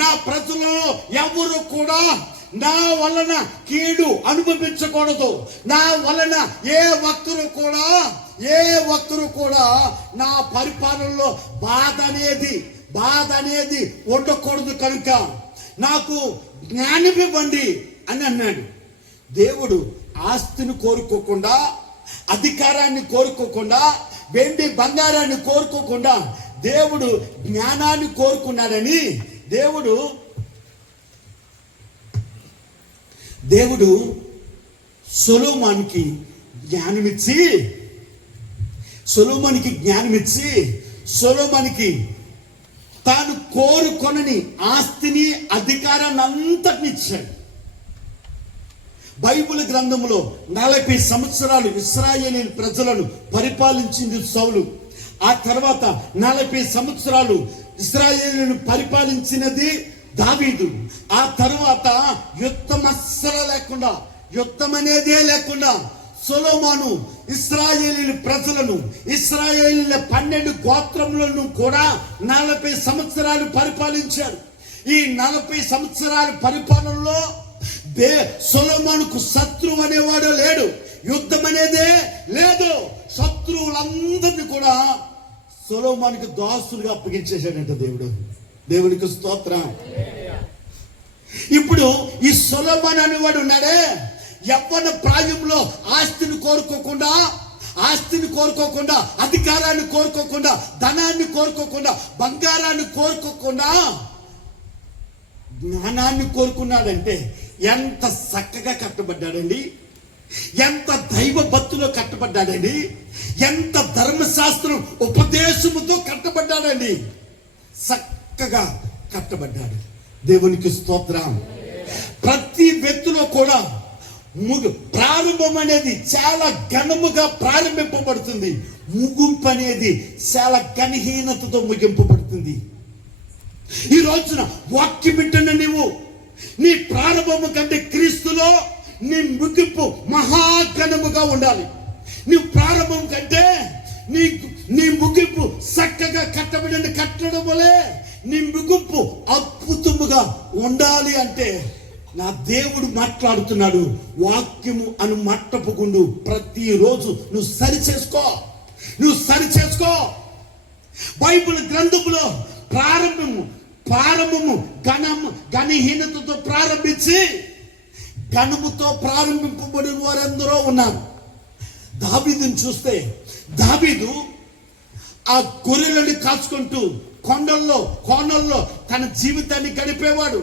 నా ప్రజలలో ఎవరు కూడా నా వలన కీడు అనుభవించకూడదు. నా వలన ఏ ఒక్కరు కూడా నా పరిపాలనలో బాధ అనేది ఉండకూడదు. కనుక నాకు జ్ఞానం ఇవ్వండి అని అన్నాడు. దేవుడు ఆస్తిని కోరుకోకుండా, అధికారాన్ని కోరుకోకుండా, వెండి బంగారాన్ని కోరుకోకుండా దేవుడు జ్ఞానాన్ని కోరుకున్నాడని దేవుడు సొలొమోనుకి జ్ఞానమిచ్చి సొలొమోనుకి తాను కోరుకొనని ఆస్తిని, అధికారాన్ని అంతటిని ఇచ్చాడు. బైబిల్ గ్రంథంలో 40 సంవత్సరాలు ఇశ్రాయేలు ప్రజలను పరిపాలించింది సౌలు. ఆ తర్వాత 40 సంవత్సరాలు ఇశ్రాయేలును పరిపాలించినది దావీదు. ఆ తర్వాత యుద్ధం అనేదే లేకుండా సొలొమోను ఇశ్రాయేలు ప్రజలను, ఇశ్రాయేలుల 12 గోత్రములను కూడా 40 సంవత్సరాలు పరిపాలించారు. ఈ 40 సంవత్సరాల పరిపాలనలో సొలొమోనుకు శత్రువు అనేవాడు లేడు, యుద్ధం అనేదే లేదు. శత్రువులందరినీ కూడా సొలొమోనుకు దాసులుగా అప్పగించేశాడంట దేవుడు. దేవునికి స్తోత్రం. ఇప్పుడు ఈ సొలొమోను అనేవాడు ఉన్నాడే, యవ్వన ప్రాయంలో ఆస్తిని కోరుకోకుండా, అధికారాన్ని కోరుకోకుండా, ధనాన్ని కోరుకోకుండా, బంగారాన్ని కోరుకోకుండా జ్ఞానాన్ని కోరుకున్నాడంటే ఎంత చక్కగా కట్టబడ్డాడండి, ఎంత దైవ భక్తిలో కట్టబడ్డాడండి, ఎంత ధర్మశాస్త్రం ఉపదేశముతో కట్టబడ్డాడండి, చక్కగా కట్టబడ్డాడు. దేవునికి స్తోత్రం. ప్రతి వ్యక్తిలో కూడా ప్రారంభం అనేది చాలా ఘనముగా ప్రారంభింపబడుతుంది, ముగింపు అనేది చాలా ఘనహీనతతో ముగింపబడుతుంది. ఈ రోజున వాక్యం వింటున్న నీవు నీ ప్రారంభము కంటే క్రీస్తులో నీ ముగింపు మహాఘనముగా ఉండాలి. నీ ప్రారంభం కంటే నీ ముగింపు చక్కగా కట్టబడిన కట్టడం వలె నీ ముగింపు అద్భుతముగా ఉండాలి. అంటే నా దేవుడు మాట్లాడుతున్నాడు, వాక్యము అను మట్టపుకుండు ప్రతిరోజు నువ్వు సరిచేసుకో. బైబిల్ గ్రంథములో ప్రారంభము ఘనహీనతతో ప్రారంభించి ఘనముతో ప్రారంభింపబడిన వారెందరో ఉన్నారు. దావీదుని చూస్తే, దావీదు ఆ గొర్రెలను కాచుకుంటూ కోనల్లో తన జీవితాన్ని గడిపేవాడు.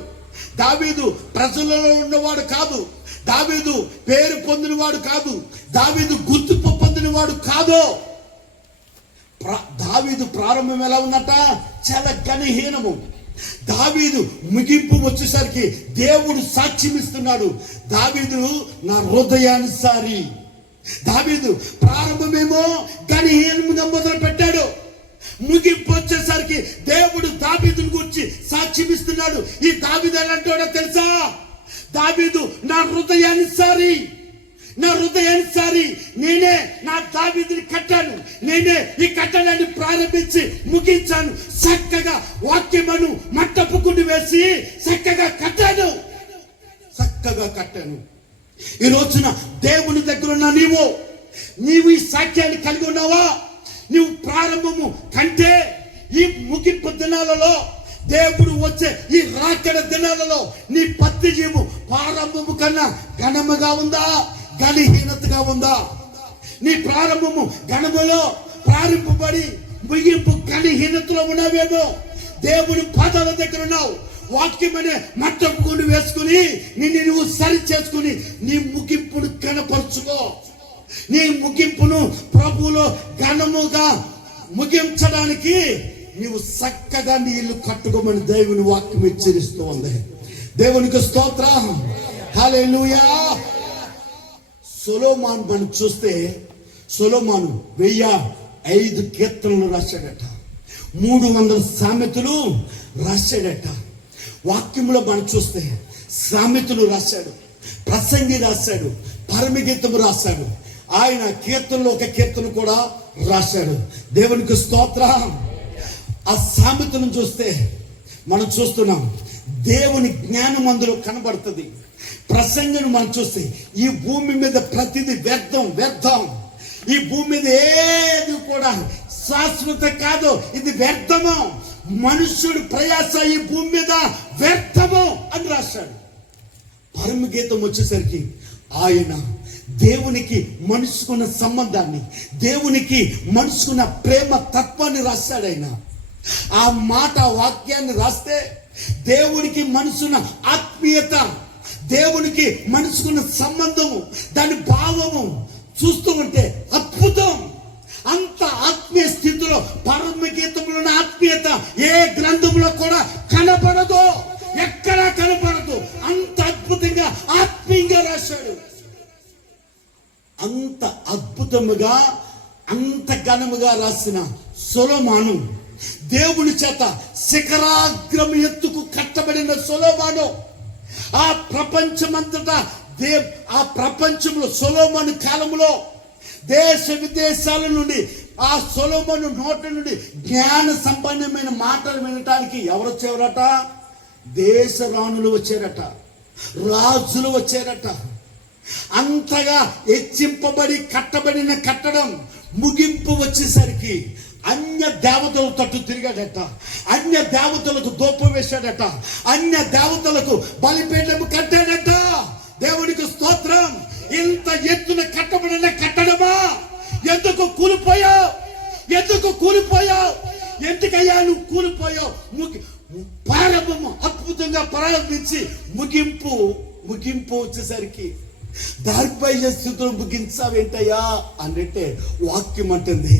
దావీదు ప్రజలలో ఉన్నవాడు కాదు, దావీదు పేరు పొందినవాడు కాదు, దావీదు గుర్తింపు పొందినవాడు కాదు. దావీదు ప్రారంభం ఎలా ఉన్నట? చాలా ఘనహీనము. దావీదు ముగింపు వచ్చేసరికి దేవుడు సాక్ష్యం ఇస్తున్నాడు, దావీదు నా హృదయానుసారి. దావీదు ప్రారంభమేమో ఘనహీనముగా మొదలు పెట్టాడు, ముగింపు వచ్చేసరికి దేవుడు దావీదుని గురించి సాక్ష్యం ఇస్తున్నాడు. ఈ దావీదు ఎలాంటోడో తెలుసా? దావీదు నా హృదయానుసారి, నేనే నా దావీదుని కట్టాను, నేనే ఈ కట్టడాన్ని ప్రారంభించి ముగించాను, చక్కగా వాక్యమును మట్టపుకుంటూ వేసి చక్కగా కట్టాను. ఈ రోజున దేవుని దగ్గర ఉన్న నీవు ఈ సాక్ష్యాన్ని కలిగి ఉన్నావా? నీవు ప్రారంభము కంటే ఈ ముగింపు దినాలలో, దేవుడు వచ్చే ఈ రాకడ దినాలలో నీ పత్తి జీవు ప్రారంభము కన్నా ఘనముగా ఉందా, ఘనహీనతగా ఉందా? నీ ప్రారంభము ఘనములో ప్రారంభపడి ముగింపు ఘనహీనతలో ఉన్నావేమో. దేవుని పాదాల దగ్గర ఉన్నావు, వాక్యం అనే మట్టపుకుండు వేసుకుని నువ్వు సరి చేసుకుని నీ ముగింపును కనపరుచుకో. నీ ముగింపును ప్రభువులో ఘనముగా ముగించడానికి నీవు చక్కగా నీ ఇల్లు కట్టుకోమని దేవుని వాక్యం హెచ్చరిస్తూ ఉంది. దేవునికి స్తోత్రం, హల్లెలూయా. సొలొమోను మనం చూస్తే, సొలొమోను 1005 కీర్తనలు రాశాడట, 300 సామెతలు రాశాడట. వాక్యంలో మనం చూస్తే సామెతలు రాశాడు, ప్రసంగి రాశాడు, పరమగీతము రాశాడు, ఆయన కీర్తనలో ఒక కీర్తన కూడా రాశాడు. దేవునికి స్తోత్రం. ఆ సామెతను చూస్తే మనం చూస్తున్నాం దేవుని జ్ఞానం అందులో కనబడుతుంది. ప్రసంగిని మనం చూస్తే ఈ భూమి మీద ప్రతిదీ వ్యర్థం. ఈ భూమి మీద ఏది కూడా శాశ్వత కాదు, ఇది వ్యర్థము. మనుష్యుడు ప్రయాస ఈ భూమి మీద వ్యర్థము అని రాశాడు. పరమగీతం వచ్చేసరికి ఆయన దేవునికి మనుషుకున్న సంబంధాన్ని, దేవునికి మనుషుకున్న ప్రేమ తత్వాన్ని రాశాడు. ఆయన ఆ మాట వాక్యాన్ని రాస్తే దేవునికి మనుషున్న ఆత్మీయత, దేవునికి మనుషుకున్న సంబంధము, దాని భావము చూస్తూ ఉంటే అద్భుతం. అంత ఆత్మీయ స్థితిలో పరమగీతంలో ఉన్న ఆత్మీయత ఏ గ్రంథంలో కూడా కనపడదు, ఎక్కడా కనపడదు. అంత అద్భుతంగా ఆత్మీయంగా రాశాడు. అంత అద్భుతముగా అంత ఘనముగా రాసిన సొలొమోను, దేవుని చేత శిఖరాగ్రం ఎత్తుకు కట్టబడిన సొలొమోను, ఆ ప్రపంచమంతటా ఆ ప్రపంచంలో సొలొమోను కాలంలో దేశ విదేశాల నుండి ఆ సొలొమోను నోటి నుండి జ్ఞాన సంపన్నమైన మాటలు వినటానికి ఎవరు వచ్చేవారట? దేశ రాణులు వచ్చారట, రాజులు వచ్చారట. అంతగా హెచ్చింపబడి కట్టబడిన కట్టడం ముగింపు వచ్చేసరికి అన్య దేవతల తట్టు తిరిగాడట, అన్య దేవతలకు దూపం వేశాడట, అన్య దేవతలకు బలిపీఠము కట్టాడట. దేవునికి స్తోత్రం. ఇంత ఎత్తున కట్టబడిన కట్టడమా? ఎందుకు కూలిపోయావు? ఎందుకు కూలిపోయావు? ఎందుకయ్యా నువ్వు కూలిపోయావు? ప్రారంభము అద్భుతంగా ప్రారంభించి ముగింపు వచ్చేసరికి దౌర్భాగ్య స్థితిలో ముగించావేంటయ్యా అన్నట్టే వాక్యం అంటుంది,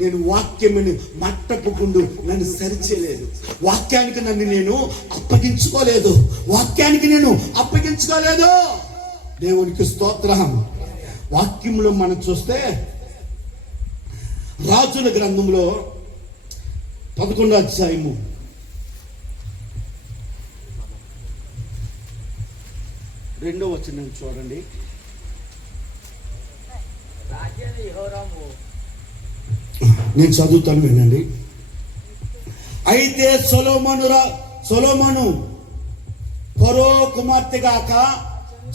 నేను వాక్యముని మట్టపుకుండు నన్ను సరిచేయలేదు, వాక్యానికి నన్ను నేను అప్పగించుకోలేదు, వాక్యానికి నేను అప్పగించుకోలేదు. దేవునికి స్తోత్రం. వాక్యంలో మనం చూస్తే రాజుల గ్రంథంలో 11వ అధ్యాయము 2వ వచనం చూడండి. నేను చదువుతాను, వినండి. అయితే సొలొమోను ఫరో కుమార్తె గాక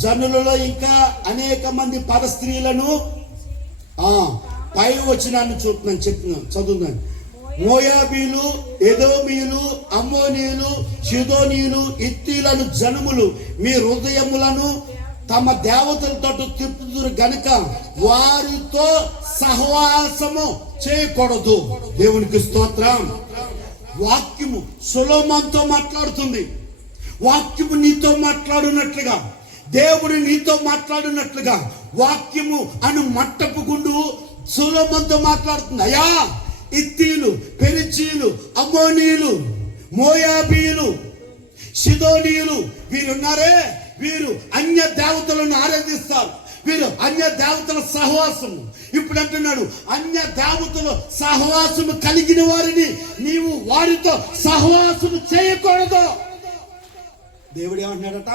జనులలో ఇంకా అనేక మంది పరస్త్రీలను పై వచనాన్ని చెప్తున్నాను చదువుతున్నాను. మోయాబీలు, ఎదోమీయులు, అమ్మోనీయులు, షిదోనీయులు, ఇత్తీలను జనములు మీ హృదయములను తమ దేవతలతో తిప్పుదురు గనుక వారితో సహవాసము చేయకూడదు. దేవునికి స్తోత్రం. వాక్యము సొలొమోనుతో మాట్లాడుతుంది. వాక్యము నీతో మాట్లాడునట్లుగా, దేవుడు నీతో మాట్లాడునట్లుగా వాక్యము అను మట్టపు గుండు సొలొమోనుతో మాట్లాడుతుంది. అయ్యా, ఇత్తీలు, పెరిచీలు, అమ్మోనీయులు, మోయాబీలు, షిదోనీయులు వీరున్నారే, వీరు అన్య దేవతలను ఆరాధిస్తారు. వీరు అన్య దేవతల సహవాసము. ఇప్పుడు అంటున్నాడు, అన్య దేవతల సహవాసము కలిగిన వారిని నీవు వారితో సహవాసము చేయకూడదు. దేవుడు ఏమంటున్నాడట?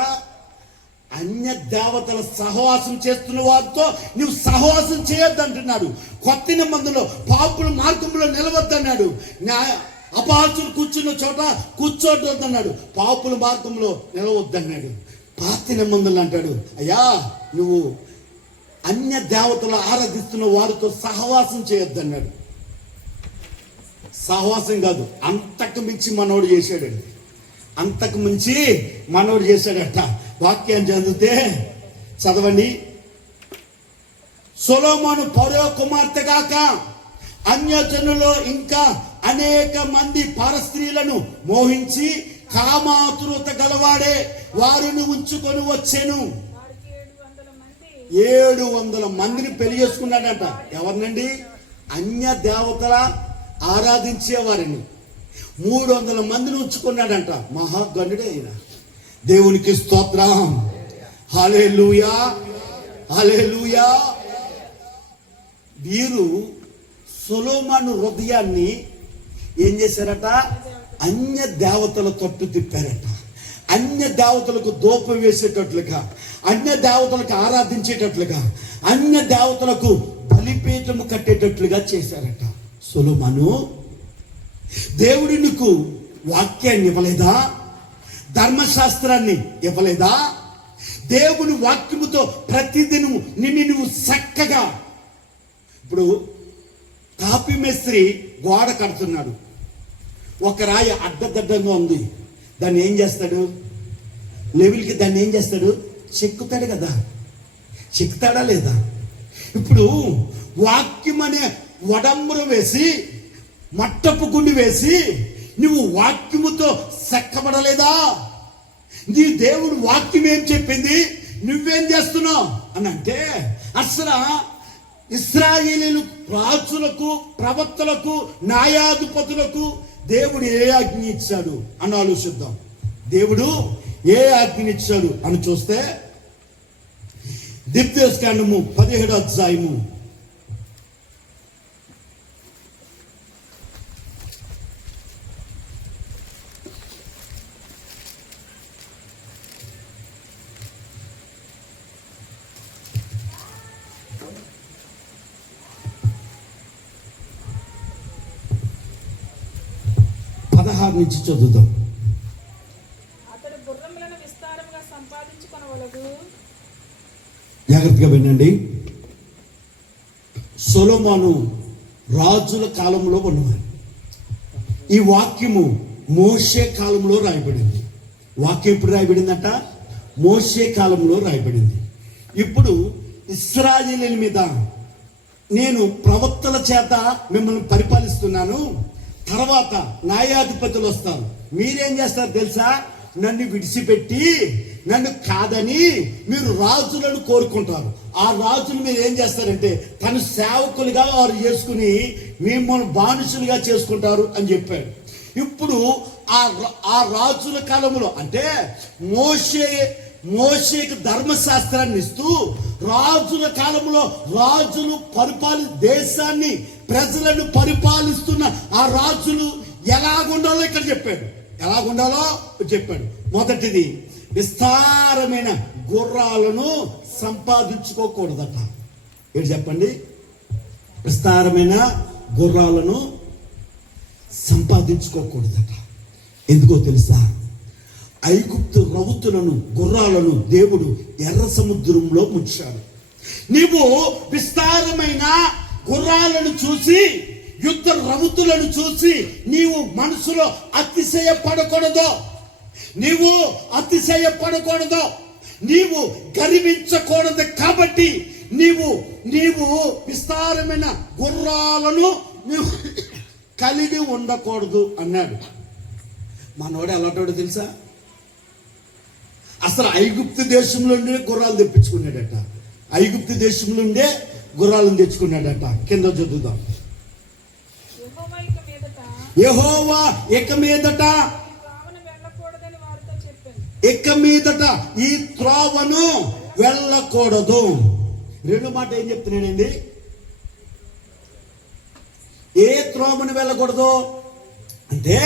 అన్య దేవతల సహవాసం చేస్తున్న వారితో నువ్వు సహవాసం చేయొద్దు అంటున్నాడు. కొత్త నిబంధనలో పాపుల మార్గంలో నిలవద్దన్నాడు. అపహాసులు కూర్చున్న చోట కూర్చోవద్దన్నాడు. పాపుల మార్గంలో నిలవద్దన్నాడు. పాత నిబంధనలు అంటాడు, అయ్యా నువ్వు అన్య దేవతలు ఆరాధిస్తున్న వారితో సహవాసం చేయొద్దన్నాడు. సహవాసం కాదు, అంతకు మించి మనోడు చేశాడండి. అంతకు మించి మనోడు చేశాడట. వాక్యాన్ని చదివితే చదవండి. సొలొమోను ఫరో కుమార్తె గాక అన్యజనులో ఇంకా అనేక మంది పరస్త్రీలను మోహించి కామాతురత గలవాడే వారిని ఉంచుకొని వచ్చెను. 700 మందిని పెళ్లి చేసుకున్నాడట. ఎవరినండి? అన్య దేవతల ఆరాధించే వారిని 300 మందిని ఉంచుకున్నాడంట. మహాగణుడే ఆయన. దేవునికి స్తోత్రం. హల్లెలూయా, హల్లెలూయా. వీరు సొలొమోను హృదయాన్ని ఏం చేశారట? అన్య దేవతల తట్టు తిప్పారట. అన్య దేవతలకు దూపం వేసేటట్లుగా, అన్య దేవతలకు ఆరాధించేటట్లుగా, అన్య దేవతలకు బలిపీఠము కట్టేటట్లుగా చేశారట. సొలొమోను, దేవుడు నీకు వాక్యాన్ని ఇవ్వలేదా? ధర్మశాస్త్రాన్ని ఇవ్వలేదా? దేవుని వాక్యముతో ప్రతిదినము నిన్ను నువ్వు చక్కగా, ఇప్పుడు తాపి మేస్త్రి గోడ కడుతున్నాడు. ఒక రాయి అడ్డదడ్డంగా ఉంది, దాన్ని ఏం చేస్తాడు? లెవెల్కి దాన్ని ఏం చేస్తాడు? చెక్కుతాడు కదా. చెక్కుతాడా లేదా? ఇప్పుడు వాక్యం అనే వడంబర వేసి, మట్టపు గుండి వేసి నువ్వు వాక్యముతో చెక్కబడలేదా? నీ దేవుడు వాక్యం ఏం చెప్పింది, నువ్వేం చేస్తున్నావు అని అంటే, అసలు ఇశ్రాయేలీయులు రాజులకు, ప్రవక్తలకు, న్యాయాధిపతులకు దేవుడు ఏ ఆజ్ఞ ఇచ్చాడు అని ఆలోచిద్దాం. దేవుడు ఏ ఆజ్ఞ ఇచ్చాడు అని చూస్తే, ద్వితీయోపదేశకాండము 17వ అధ్యాయము 16 నుంచి చదువుదాం. అతడు గుర్రములను విస్తారముగా సంపాదించుకొనవలెను. జాగ్రత్తగా వినండి. సొలొమోను రాజుల కాలంలో ఉన్నవారు. ఈ వాక్యము మోషే కాలంలో రాయబడింది. వాక్యం ఎప్పుడు రాయబడిందట? మోషే కాలంలో రాయబడింది. ఇప్పుడు ఇశ్రాయేలీయుల మీద నేను ప్రవక్తల చేత మిమ్మల్ని పరిపాలిస్తున్నాను, తర్వాత న్యాయాధిపతులు వస్తారు, మీరేం చేస్తారు తెలుసా? నన్ను విడిచిపెట్టి నన్ను కాదని మీరు రాజులను కోరుకుంటారు. ఆ రాజులు మీరు ఏం చేస్తారంటే తను సేవకులుగా వారు చేసుకుని మిమ్మల్ని బానిసలుగా చేసుకుంటారు అని చెప్పాడు. ఇప్పుడు ఆ రాజుల కాలంలో అంటే మోషేకి ధర్మశాస్త్రాన్ని ఇస్తూ రాజుల కాలంలో రాజులు దేశాన్ని ప్రజలను పరిపాలిస్తున్న ఆ రాజులు ఎలాగుండాలో ఇక్కడ చెప్పాడు. ఎలాగుండాలో చెప్పాడు. మొదటిది, విస్తారమైన గుర్రాలను సంపాదించుకోకూడదట. ఏంటి చెప్పండి? విస్తారమైన గుర్రాలను సంపాదించుకోకూడదట. ఎందుకో తెలుసా? ఐగుప్తు రౌతులను గుర్రాలను దేవుడు ఎర్ర సముద్రంలో ముంచాడు. నీవు విస్తారమైన గుర్రాలను చూసి యుద్ధ రౌతులను చూసి నీవు మనసులో అతిశయపడకూడదు. నీవు అతిశయపడకూడదు, నీవు గర్వించకూడదు. కాబట్టి నీవు విస్తారమైన గుర్రాలను నీవు కలిగి ఉండకూడదు అన్నాడు. మనోడు ఎలాంటోడు తెలుసా? అసలు ఐగుప్తు దేశంలో ఉండే గుర్రాలు తెప్పించుకున్నాడట. ఐగుప్తు దేశంలో ఉండే గుర్రాలను తెచ్చుకున్నాడట. కింద చదువుదాం. యెహోవా ఇక మీదట ఈ త్రోవను వెళ్ళకూడదు. రెండు మాట ఏం చెప్తున్నాడండి? ఏ త్రోవను వెళ్ళకూడదు అంటే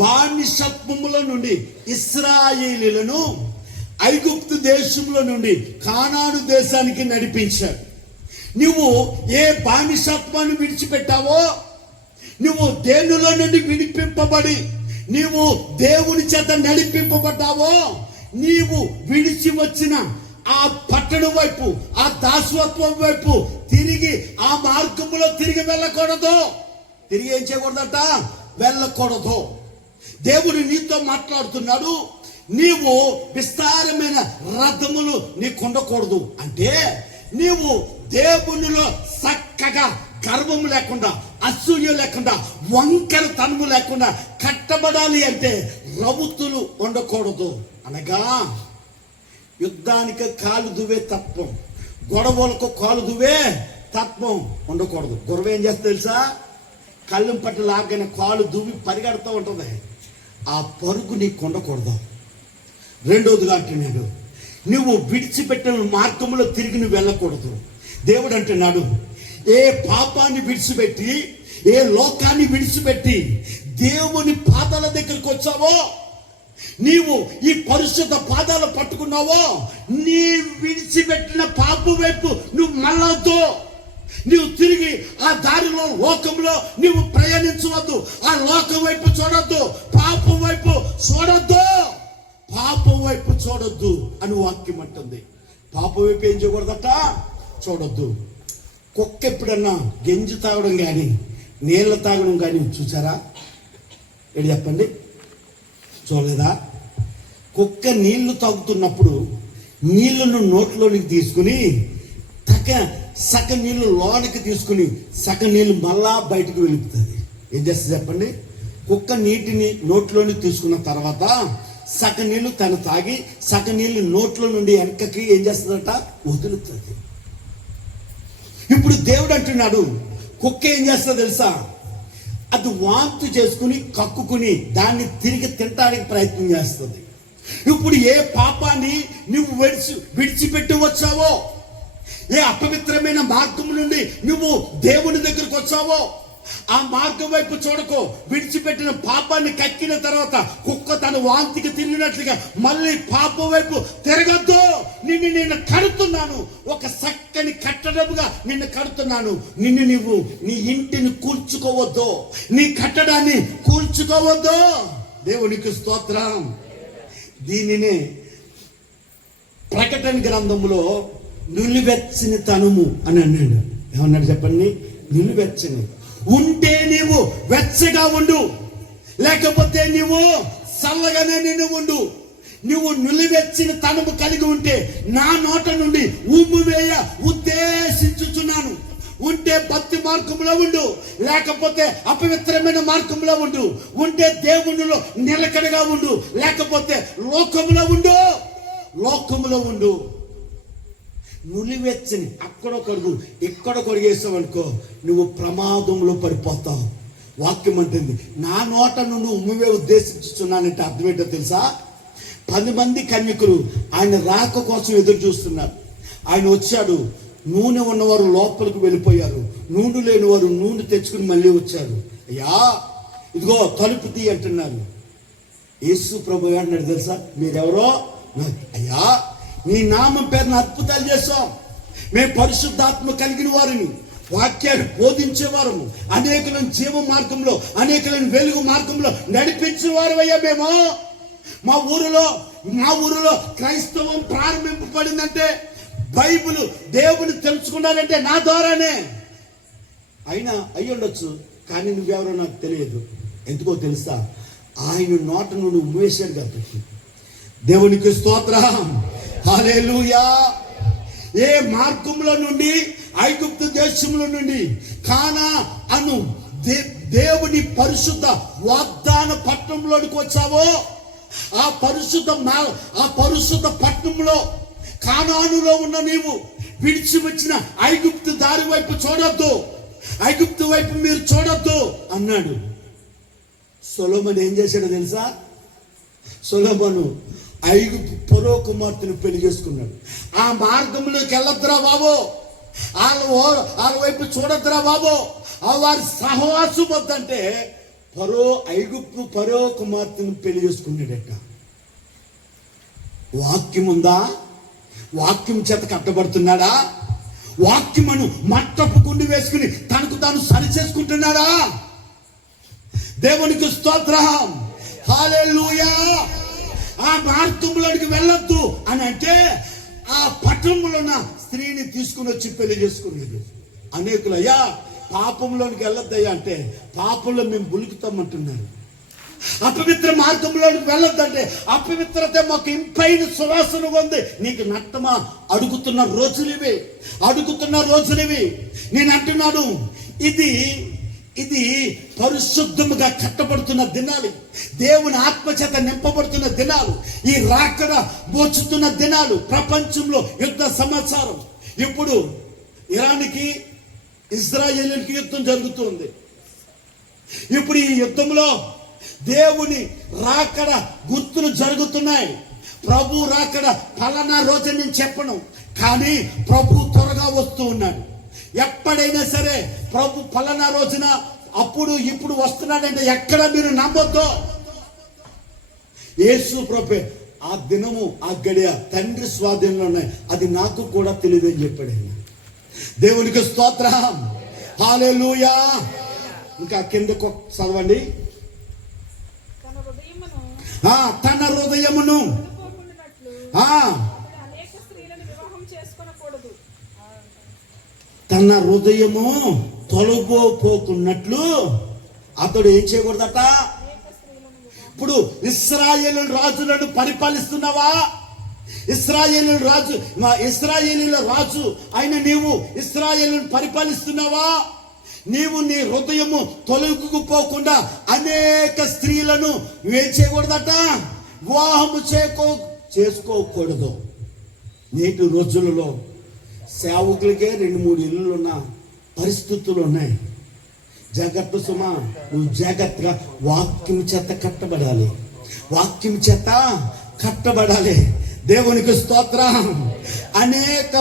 బానిసత్వముల నుండి ఇశ్రాయేలీయులను ఐగుప్తు దేశంలో నుండి కానాను దేశానికి నడిపించాడు. నువ్వు ఏ బానిసత్వాన్ని విడిచిపెట్టావో, నువ్వు దేనిలో నుండి విడిపింపబడి నీవు దేవుని చేత నడిపింపబడ్డావో, నీవు విడిచి వచ్చిన ఆ పట్టణం వైపు, ఆ దాసత్వం వైపు తిరిగి ఆ మార్గంలో తిరిగి వెళ్ళకూడదు. తిరిగి ఏం చేయకూడదట? వెళ్ళకూడదు. దేవుడు నీతో మాట్లాడుతున్నాడు. నీవు విస్తారమైన రథములు నీకు ఉండకూడదు అంటే నీవు దేవునిలో చక్కగా గర్వం లేకుండా, అసూయ లేకుండా, వంకర తనము లేకుండా కట్టబడాలి అంటే రౌతులు ఉండకూడదు. అనగా యుద్ధానికి కాలు దువ్వే తత్వం, గొడవలకు కాలు దువ్వే తత్వం ఉండకూడదు. గుర్రం ఏం చేస్తా తెలుసా? కళ్ళం పట్టు లాగానే కాలు దువ్వి పరిగెడుతూ ఉంటుంది. ఆ పరుగు నీకు ఉండకూడదు. రెండోదిగా అంటున్నాడు, నువ్వు విడిచిపెట్టిన మార్గంలో తిరిగి నువ్వు వెళ్ళకూడదు. దేవుడు అంటున్నాడు, ఏ పాపాన్ని విడిచిపెట్టి, ఏ లోకాన్ని విడిచిపెట్టి దేవుని పాదాల దగ్గరికి వచ్చావో, నీవు ఈ పరిశుద్ధ పాదాలు పట్టుకున్నావో, నీ విడిచిపెట్టిన పాపం వైపు నువ్వు మళ్ళొద్దు. నువ్వు తిరిగి ఆ దారిలో లోకంలో నువ్వు ప్రయాణించవద్దు. ఆ లోకం వైపు చూడొద్దు, పాపం వైపు చూడొద్దు, పాపం వైపు చూడొద్దు అని వాక్యం అంటుంది. పాపం వైపు ఏం చేయకూడదట? చూడొద్దు. కుక్క ఎప్పుడన్నా గెంజి తాగడం కానీ నీళ్ళ తాగడం కానీ చూసారా? ఏంటి చెప్పండి? చూడలేదా? కుక్క నీళ్లు తాగుతున్నప్పుడు నీళ్లను నోట్లోనికి తీసుకుని సగం నీళ్లు లోనికి తీసుకుని సగం నీళ్లు మళ్ళా బయటకు వెళుపుతుంది. ఏం చేస్తుంది చెప్పండి? కుక్క నీటిని నోట్లోని తీసుకున్న తర్వాత సగం నీళ్లు తను తాగి సగం నీళ్లు నోట్లో నుండి వెనకకి ఏం చేస్తుందట? వదులుతుంది. ఇప్పుడు దేవుడు అంటున్నాడు, కుక్క ఏం చేస్తుందో తెలుసా? అది వాంతు చేసుకుని కక్కుకుని దాన్ని తిరిగి తినడానికి ప్రయత్నం చేస్తుంది. ఇప్పుడు ఏ పాపాన్ని నువ్వు విడిచిపెట్టి వచ్చావో, ఏ అపవిత్రమైన మార్గం నుండి నువ్వు దేవుని దగ్గరకు వచ్చావో, ఆ మార్గం వైపు చూడకో. విడిచిపెట్టిన పాపాన్ని కక్కిన తర్వాత కుక్క తన వాంతికి తిరిగినట్లుగా మళ్ళీ పాపం వైపు తిరగద్దు. నిన్ను కడుతున్నాను, ఒక చక్కని కట్టడముగా నిన్ను కడుతున్నాను. నీవు నీ ఇంటిని కూల్చుకోవద్దు, నీ కట్టడాన్ని కూల్చుకోవద్దు. దేవునికి స్తోత్రం. దీనినే ప్రకటన గ్రంథంలో నిలువెచ్చని తనుము అని అన్నాడు. ఏమన్నాడు చెప్పండి? నిలువెచ్చని ఉంటే నీవు వెచ్చగా ఉండు, లేకపోతే నీవు చల్లగానే నిన్ను ఉండు. నువ్వు నులివెచ్చిన తనము కలిగి ఉంటే నా నోట నుండి ఉమ్మివేయ ఉద్దేశించుచున్నాను. ఉంటే భక్తి మార్గంలో ఉండు, లేకపోతే అపవిత్రమైన మార్గంలో ఉండు. ఉంటే దేవునిలో నిలకడగా ఉండు, లేకపోతే లోకములో ఉండు. నులివెచ్చని అక్కడ కొడుగు ఇక్కడ కొడిగేసావు అనుకో, నువ్వు ప్రమాదంలో పడిపోతావు. వాక్యం అంటుంది నా నోట నుండి ఉమ్మివే ఉద్దేశించుచున్నానంటే అర్థం ఏంటో తెలుసా? 10 మంది కన్యకులు ఆయన రాక కోసం ఎదురు చూస్తున్నారు. ఆయన వచ్చాడు, నూనె ఉన్నవారు లోపలికి వెళ్ళిపోయారు, నూనె లేని వారు నూనె తెచ్చుకుని మళ్ళీ వచ్చారు. అయ్యా ఇదిగో తలుపు తీ అంటున్నారు. యేసు ప్రభు అన్నాడు తెలుసా, మీరెవరో? అయ్యా నీ నామం పేరున అద్భుతాలు చేస్తాం, మేము పరిశుద్ధాత్మ కలిగిన వారిని, వాక్యాన్ని బోధించేవారము, అనేకులను జీవ మార్గంలో అనేకులను వెలుగు మార్గంలో నడిపించిన వారు అయ్యా మేము. మా ఊరిలో క్రైస్తవం ప్రారంభింపబడిందంటే, బైబిల్ దేవుని తెలుసుకున్నారంటే నా ద్వారానే. అయినా అయ్యి ఉండొచ్చు, కానీ నువ్వెవరో నాకు తెలియదు. ఎందుకో తెలుసా? ఆయన నోట నుండి ఉమ్మేశాడు కాబట్టి. దేవునికి స్తోత్రం, హల్లెలూయా. ఏ మార్గంలో నుండి, ఐగుప్తు దేశంలో నుండి కానా అను దేవుని పరిశుద్ధ వాగ్దాన పట్టణంలోనికి వచ్చావో, ఆ పరిశుద్ధ పట్టణంలో కానానులో ఉన్న నీవు విడిచి వచ్చిన ఐగుప్తు దారి వైపు చూడొద్దు, ఐగుప్తు వైపు మీరు చూడొద్దు అన్నాడు. సొలొమోను ఏం చేశాడో తెలుసా? సొలొమోను ఐగుప్తు ఫరో కుమార్తెను పెళ్లి చేసుకున్నాడు. ఆ మార్గంలోకి వెళ్ళొద్దురా బాబు, వాళ్ళ వైపు చూడొద్దురా బాబు, వారి సహవాసం వద్దంటే ఐగుప్తు ఫరో కుమార్తెను పెళ్లి చేసుకున్నాడట. వాక్యం ఉందా? వాక్యం చేత కట్టబడుతున్నాడా? వాక్యమును మట్టపు గుండి వేసుకుని తనకు తాను సరి చేసుకుంటున్నాడా? దేవునికి స్తోత్రం, హల్లెలూయా. ఆ మార్గంలోనికి వెళ్ళొద్దు అని అంటే ఆ పట్టణంలో ఉన్న స్త్రీని తీసుకుని వచ్చి పెళ్లి చేసుకునేది. అనేకులు అయ్యా పాపంలోనికి వెళ్ళొద్దయ్యా అంటే పాపంలో మేము బులుకుతామంటున్నారు. అపవిత్ర మార్గంలోనికి వెళ్ళొద్దంటే అపవిత్రత మాకు ఇంపైన సువాసన ఉంది. నీకు నట్టమా? అడుగుతున్న రోజులివి. నేను అంటున్నాను, ఇది పరిశుద్ధముగా కట్టబడుతున్న దినాలు, దేవుని ఆత్మచేత నింపబడుతున్న దినాలు, ఈ రాకడ మోచుతున్న దినాలు. ప్రపంచంలో యుద్ధ సమాచారం. ఇప్పుడు ఇరాన్కి ఇజ్రాయేలుకి యుద్ధం జరుగుతుంది. ఇప్పుడు ఈ యుద్ధంలో దేవుని రాకడ గుర్తులు జరుగుతున్నాయి. ప్రభు రాకడ ఫలానా రోజు నేను చెప్పను, కానీ ప్రభు త్వరగా వస్తూ ఉన్నాడు. ఎప్పుడైనా సరే ప్రభు ఫలానా రోజున అప్పుడు ఇప్పుడు వస్తున్నాడంటే ఎక్కడ మీరు నమ్మొద్దు. యేసు ప్రభు ఆ దినము ఆ గడియ తండ్రి స్వాధీనంలో ఉన్నాయి, అది నాకు కూడా తెలియదని చెప్పాడు ఆయన. దేవునికి స్తోత్రం, హల్లెలూయా. ఇంకా కిందకు చదవండి. తన హృదయమును తన హృదయము తొలగిపోకున్నట్లు అతడు ఏం చేయకూడదట? ఇప్పుడు ఇశ్రాయేలు రాజులను పరిపాలిస్తున్నావా? ఇశ్రాయేలు రాజు అయిన నీవు ఇశ్రాయేలును పరిపాలిస్తున్నావా? నీవు నీ హృదయము తొలగిపోకుండా అనేక స్త్రీలను ఏం చేయకూడదట? వివాహము చేసుకోకూడదు. నేటి రోజులలో సేవకులకే 2-3 ఇల్లులు ఉన్న పరిస్థితులు ఉన్నాయి. జాగ్రత్త సుమా, నువ్వు జాగ్రత్తగా వాక్యం చేత కట్టబడాలి. దేవునికి స్తోత్రం. అనేక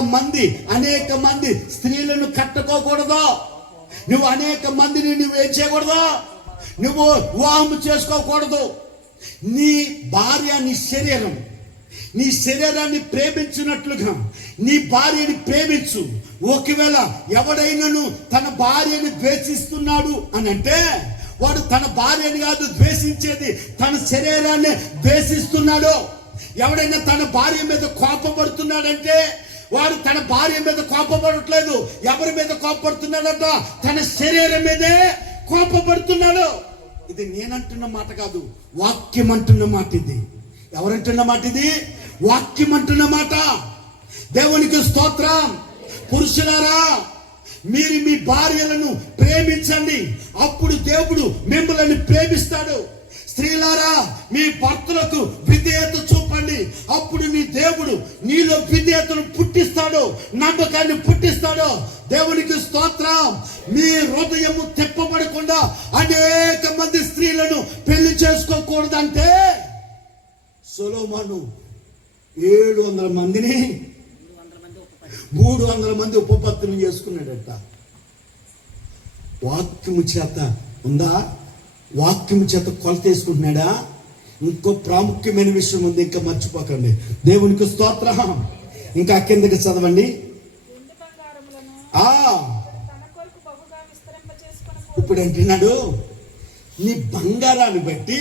మంది స్త్రీలను కట్టుకోకూడదు. నువ్వు అనేక మందిని నువ్వేం చేయకూడదు? నువ్వు వివాహం చేసుకోకూడదు. నీ భార్య నీ శరీరాన్ని ప్రేమించినట్లుగా నీ భార్యని ప్రేమించు. ఒకవేళ ఎవడైనాను తన భార్యని ద్వేషిస్తున్నాడు అని అంటే వాడు తన భార్యని కాదు ద్వేషించేది, తన శరీరాన్ని ద్వేషిస్తున్నాడు. ఎవడైనా తన భార్య మీద కోపపడుతున్నాడంటే వాడు తన భార్య మీద కోపపడట్లేదు. ఎవరి మీద కోపపడుతున్నాడట? తన శరీరం మీదే కోపపడుతున్నాడు. ఇది నేనంటున్న మాట కాదు, వాక్యం అంటున్న మాట ఇది. ఎవరంటున్న మాట ఇది? వాక్యం అంటున్న మాట. దేవునికి స్తోత్రం. పురుషులారా, మీరు మీ భార్యలను ప్రేమించండి, అప్పుడు దేవుడు మిమ్మల్ని ప్రేమిస్తాడు. స్త్రీలారా, మీ భర్తలకు విధేయత చూపండి, అప్పుడు నీ దేవుడు నీలో విధేయతను పుట్టిస్తాడు, నమ్మకాన్ని పుట్టిస్తాడు. దేవునికి స్తోత్రం. మీ హృదయము తిప్పబడకుండా అనేక మంది స్త్రీలను పెళ్లి చేసుకోకూడదంటే సొలొమోను 700 మందిని 300 మంది ఉపపత్తులను చేసుకున్నాడట. వాక్యము చేత ఉందా? వాక్యము చేత కొలత వేసుకుంటున్నాడా? ఇంకో ప్రాముఖ్యమైన విషయం ఉంది, ఇంకా మర్చిపోకండి. దేవునికి స్తోత్రం. ఇంకా కిందకి చదవండి. ఇప్పుడు అంటున్నాడు, నీ బంగారాన్ని బట్టి,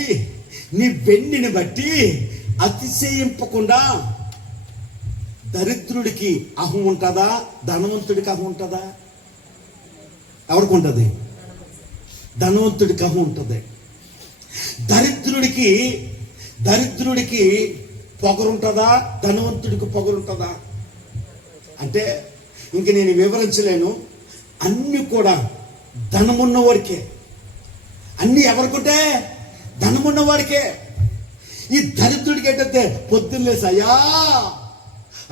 నీ వెండిని బట్టి అతిశయింపకుండా. దరిద్రుడికి అహం ఉంటుందా? ధనవంతుడికి అహం ఉంటుందా? ఎవరికి ఉంటుంది? ధనవంతుడికి అహం ఉంటుంది. దరిద్రుడికి పొగరుంటుందా? ధనవంతుడికి పొగరుంటుందా? అంటే ఇంక నేను వివరించలేను. అన్ని కూడా ధనమున్న వారికే. అన్ని ఎవరికుంటే? ధనమున్న వారికే. ఈ దరిద్రుడికి ఏంటంటే పొద్దున్నేసి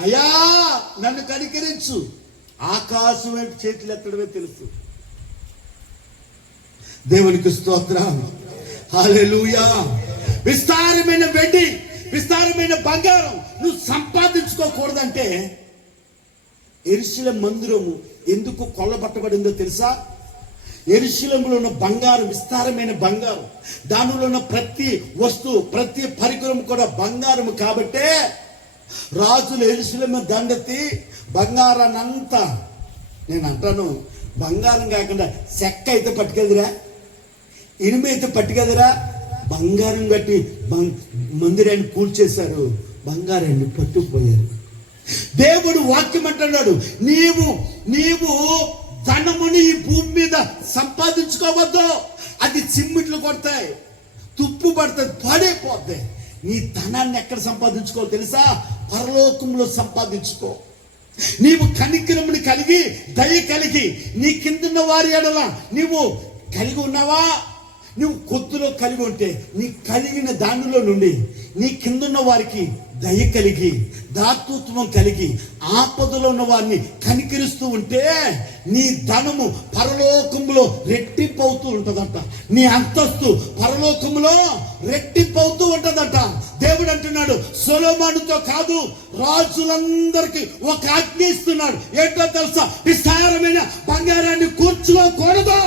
అయ్యా నన్ను కనికరించు, ఆకాశం వైపు చేతులు ఎత్తడమే తెలుసు. దేవునికి స్తోత్రం. హల్లెలూయా. విస్తారమైన వెండి, విస్తారమైన బంగారం నువ్వు సంపాదించుకోకూడదంటే యెరూషలేము మందిరము ఎందుకు కొల్లబట్టబడిందో తెలుసా? యెరూషలేములో ఉన్న బంగారం విస్తారమైన బంగారం, దానిలో ఉన్న ప్రతి వస్తువు, ప్రతి పరికరం కూడా బంగారం. కాబట్టే రాజులు యెరూషలేము దండెత్తి బంగారాన్ని అంతా, నేను అంటాను, బంగారం కాకుండా చెక్క అయితే పట్టుకెళ్ళదురా, ఇనుము అయితే పట్టుకెళ్ళదురా, బంగారం కట్టి మందిరాన్ని కూల్చేశారు, బంగారాన్ని పట్టుకుపోయారు. దేవుడు వాక్యం అంటున్నాడు, నీవు ధనముని ఈ భూమి మీద సంపాదించుకోవద్దు. అది చిమ్మిట్లు కొడతాయి, తుప్పు పడుతుంది, పాడైపోతాయి. నీ ధనాన్ని ఎక్కడ సంపాదించుకో తెలుసా? పరలోకంలో సంపాదించుకో. నీవు కనికరముని కలిగి, దయ కలిగి, నీ కిందున్న వారి ఎడల నీవు కలిగి ఉన్నావా? నువ్వు కొద్దిలో కలిగి ఉంటే నీ కలిగిన దానిలో నుండి నీ కిందున్న వారికి దయ కలిగి, దాతృత్వం కలిగి, ఆపదలో ఉన్న వారిని కనికరిస్తూ ఉంటే నీ ధనము పరలోకములో రెట్టింపవుతూ ఉంటదట. నీ అంతస్తు పరలోకములో రెట్టింపవుతూ ఉంటదట. దేవుడు అంటున్నాడు, సొలొమోనుతో కాదు, రాజులందరికీ ఒక ఆజ్ఞ ఇస్తున్నాడు. ఏంటో తెలుసా? విస్తారమైన బంగారాన్ని కూర్చుకోకూడదు.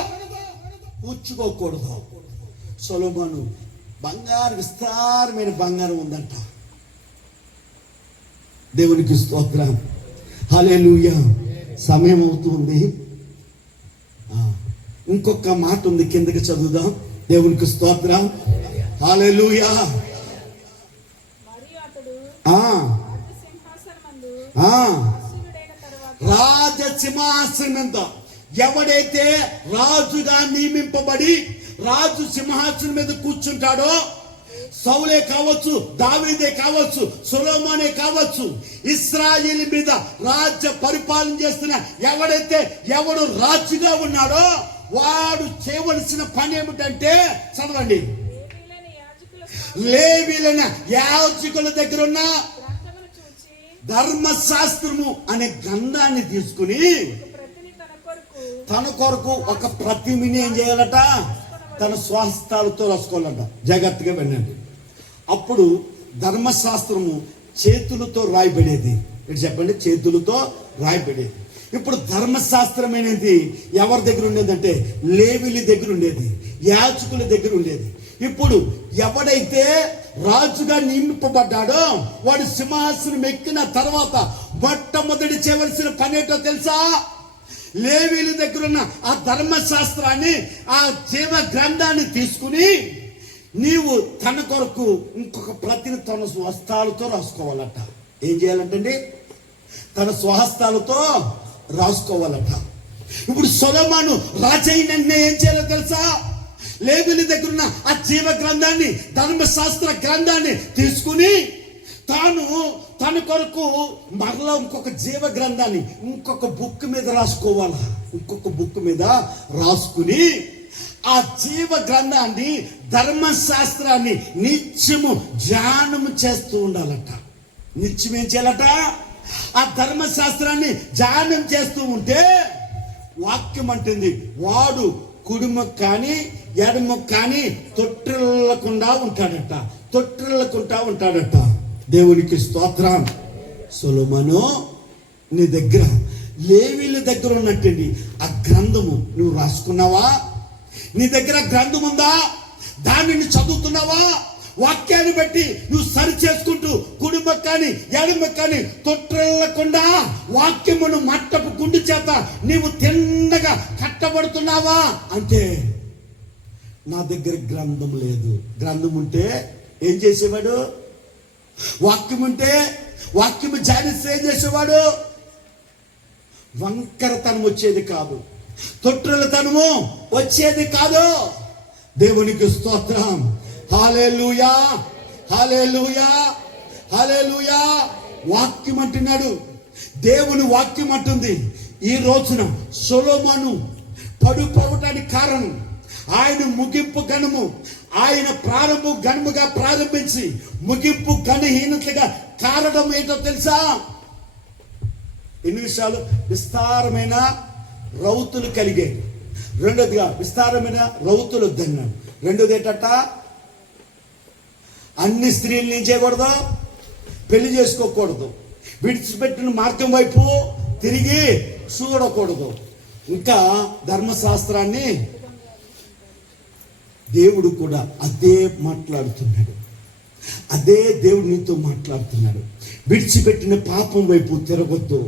సొలొమోను విస్తారమైన బంగారం ఉందంట. దేవునికి స్తోత్రం. హల్లెలూయా. సమయం అవుతుంది. ఇంకొక మాట ఉంది, కిందకి చదువుదాం. దేవునికి స్తోత్రం. హల్లెలూయా. రాజసింహాసనం మీద ఎవడైతే రాజుగా నియమింపబడి రాజు సింహాసనం మీద కూర్చుంటాడో, సౌలే కావచ్చు, దావీదే కావచ్చు, సొలొమోనే కావచ్చు, ఇశ్రాయేలు మీద రాజ్య పరిపాలన చేస్తున్న ఎవడు రాజుగా ఉన్నాడో వాడు చేయవలసిన పని ఏమిటంటే, చదవండి, లేవీయులైన యాజకుల దగ్గర ఉన్న ధర్మశాస్త్రము అనే గ్రంథాన్ని తీసుకుని తన కొరకు ఒక ప్రతిమని ఏం చేయాలట? తన స్వహస్తాలతో రాసుకోవాలంట. జాగ్రత్తగా వినండి. అప్పుడు ధర్మశాస్త్రము చేతులతో రాయబడేది. ఇటు చెప్పండి, చేతులతో రాయబడేది. ఇప్పుడు ధర్మశాస్త్రం అనేది ఎవరి దగ్గర ఉండేదంటే లేవీయుల దగ్గర ఉండేది, యాజకుల దగ్గర ఉండేది. ఇప్పుడు ఎవడైతే రాజుగా నియమింపబడ్డాడో వాడు సింహాసనం ఎక్కిన తర్వాత మొట్టమొదటి చేయవలసిన పని ఏంటో తెలుసా? లేవీయుల దగ్గర ఉన్న ఆ ధర్మశాస్త్రాన్ని, ఆ జీవ గ్రంథాన్ని తీసుకుని నీవు తన కొరకు ఇంకొక ప్రతిని తన స్వహస్తాలతో రాసుకోవాలట. ఏం చేయాలంటండి? తన స్వహస్తాలతో రాసుకోవాలట. ఇప్పుడు సొలొమోను రాజైన ఏం చేయాలో తెలుసా? లేవీయుల దగ్గర ఉన్న ఆ జీవ గ్రంథాన్ని, ధర్మశాస్త్ర గ్రంథాన్ని తీసుకుని తన కొరకు మరలా ఇంకొక జీవ గ్రంథాన్ని ఇంకొక బుక్ మీద రాసుకోవాలా. ఇంకొక బుక్ మీద రాసుకుని ఆ జీవ గ్రంథాన్ని, ధర్మశాస్త్రాన్ని నిత్యము ధ్యానము చేస్తూ ఉండాలట. నిత్యం ఏం చేయాలట? ఆ ధర్మశాస్త్రాన్ని ధ్యానం చేస్తూ ఉంటే వాక్యం అంటుంది, వాడు కుడిముఖ కానీ ఎడముఖ కానీ తొట్టిల్లకుండా ఉంటాడట. తొట్టిల్లకుండా ఉంటాడట. దేవునికి స్తోత్రం. సొలొమోను, నీ దగ్గర లేవీయుల దగ్గర ఉన్నట్టండి ఆ గ్రంథము నువ్వు రాసుకున్నావా? నీ దగ్గర గ్రంథం ఉందా? దానిని చదువుతున్నావా? వాక్యాన్ని బట్టి నువ్వు సరి చేసుకుంటూ కుడిముఖ కానీ ఎడముఖ కానీ తొట్టిల్లకుండా వాక్యమును మట్టపు గుండు చేత నీవు తిన్నగా కట్టబడుతున్నావా అంటే, నా దగ్గర గ్రంథం లేదు. గ్రంథం ఉంటే ఏం చేసేవాడు? వాక్యం ఉంటే, వాక్యము ధ్యానిస్తే ఏం చేసేవాడు? వంకరతనం వచ్చేది కాదు, తొట్టిల్లతనము వచ్చేది కాదు. దేవునికి స్తోత్రం. హల్లెలూయా, హల్లెలూయా, హల్లెలూయా. వాక్యం అంటున్నాడు, దేవుని వాక్యం అంటుంది. ఈ రోజున సొలొమోను పడిపోవటానికి కారణం ఆయన ముగింపు గణము. ఆయన ప్రారంభ గణముగా ప్రారంభించి ముగింపు గణహీనతగా కారణం ఏంటో తెలుసా? ఎన్ని విషయాలు? విస్తారమైన రౌతులు కలిగేది. రెండోదిగా విస్తారమైన రౌతులు వద్దన్నాడు. రెండోది ఏంటట? అన్ని స్త్రీలు ఏం చేయకూడదు? పెళ్లి చేసుకోకూడదు. విడిచిపెట్టిన మార్గం వైపు తిరిగి చూడకూడదు. ఇంకా ధర్మశాస్త్రాన్ని దేవుడు కూడా అదే మాట్లాడుతున్నాడు. అదే దేవుడు నీతో మాట్లాడుతున్నాడు. విడిచిపెట్టిన పాపం వైపు తిరగొద్దు.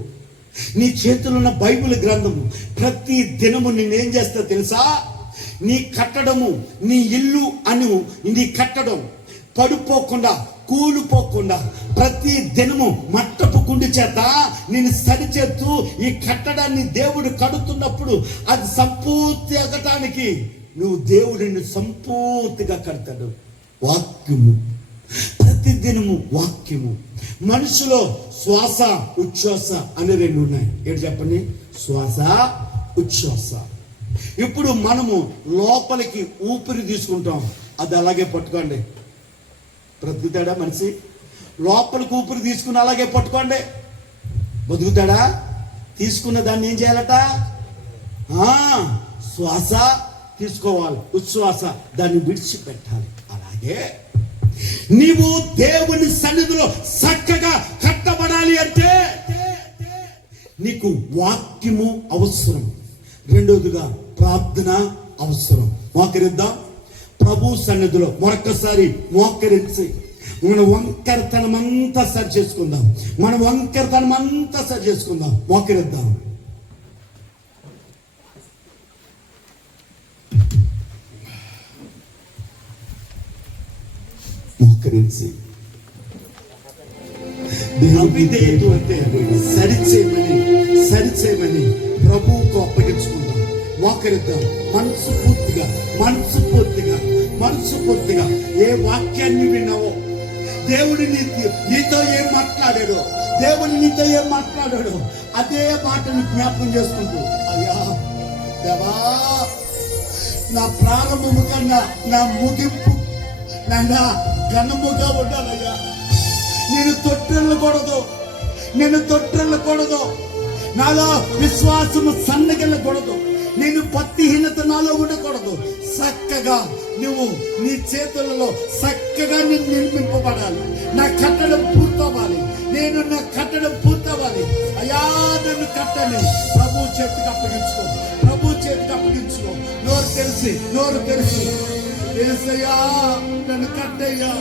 నీ చేతుల్లో ఉన్న బైబిల్ గ్రంథము ప్రతి దినము నేనేం చేస్తా తెలుసా? నీ కట్టడము, నీ ఇల్లు అను నీ కట్టడం పడిపోకుండా, కూలిపోకుండా ప్రతి దినము మట్టపు గుండు చేత నేను సరిచేస్తూ ఈ కట్టడాన్ని దేవుడు కడుతున్నప్పుడు అది సంపూర్తి అగటానికి నువ్వు దేవుడిని సంపూర్తిగా కడతాడు. వాక్యము, ప్రతిదినము వాక్యము. మనుషులో శ్వాస ఉచ్ఛ్వాస అని రెండు ఉన్నాయి. ఏంటి చెప్పండి? శ్వాస, ఉచ్ఛ్వాస. ఇప్పుడు మనము లోపలికి ఊపిరి తీసుకుంటాం, అది అలాగే పట్టుకోండి. బ్రతుకుతాడా మనిషి? లోపలికి ఊపిరి తీసుకుని అలాగే పట్టుకోండి, బతుకుతాడా? తీసుకున్న దాన్ని ఏం చేయాలట? శ్వాస తీసుకోవాలి, ఉచ్ఛ్వాస దాన్ని విడిచిపెట్టాలి. అలాగే నీవు దేవుని సన్నిధిలో చక్కగా కట్టబడాలి అంటే నీకు వాక్యము అవసరం. రెండోదిగా ప్రార్థన అవసరం. మోకరిద్దాం ప్రభు సన్నిధిలో మరొకసారి మోకరించి మన వంకరతనం అంతా సరి చేసుకుందాం. మన వంకరతనం అంతా సరి చేసుకుందాం. మోకరిద్దాం. మోకరించి అవిధేయత అంటే సరిచేయమని ప్రభువుకు అప్పగించుకుందాం. మోకరిద్దాం. మనస్ఫూర్తిగా ఏ వాక్యాన్ని విన్నావో, దేవుడు నీతో ఏం మాట్లాడాడో అదే మాటను జ్ఞాపకం చేసుకుంటూ, అయ్యా దేవా, నా ప్రారంభము కన్నా నా ముగింపు నా ఘనముగా ఉండాలయ్యా. నేను తొట్టిల్లకూడదు. నాలో విశ్వాసము సన్నగిల్లకూడదు. నేను భక్తిహీనత నాలో ఉండకూడదు. చక్కగా నువ్వు నీ చేతులలో చక్కగా నేను నిర్మింపబడాలి. నా కట్టడం పూర్తవ్వాలి. నా కట్టడం పూర్తవ్వాలి. అయ్యా నన్ను కట్టని ప్రభు చేతికి అప్పగించుకో. నోరు తెలిసి యేసయ్యా నన్ను కట్టయ్యా,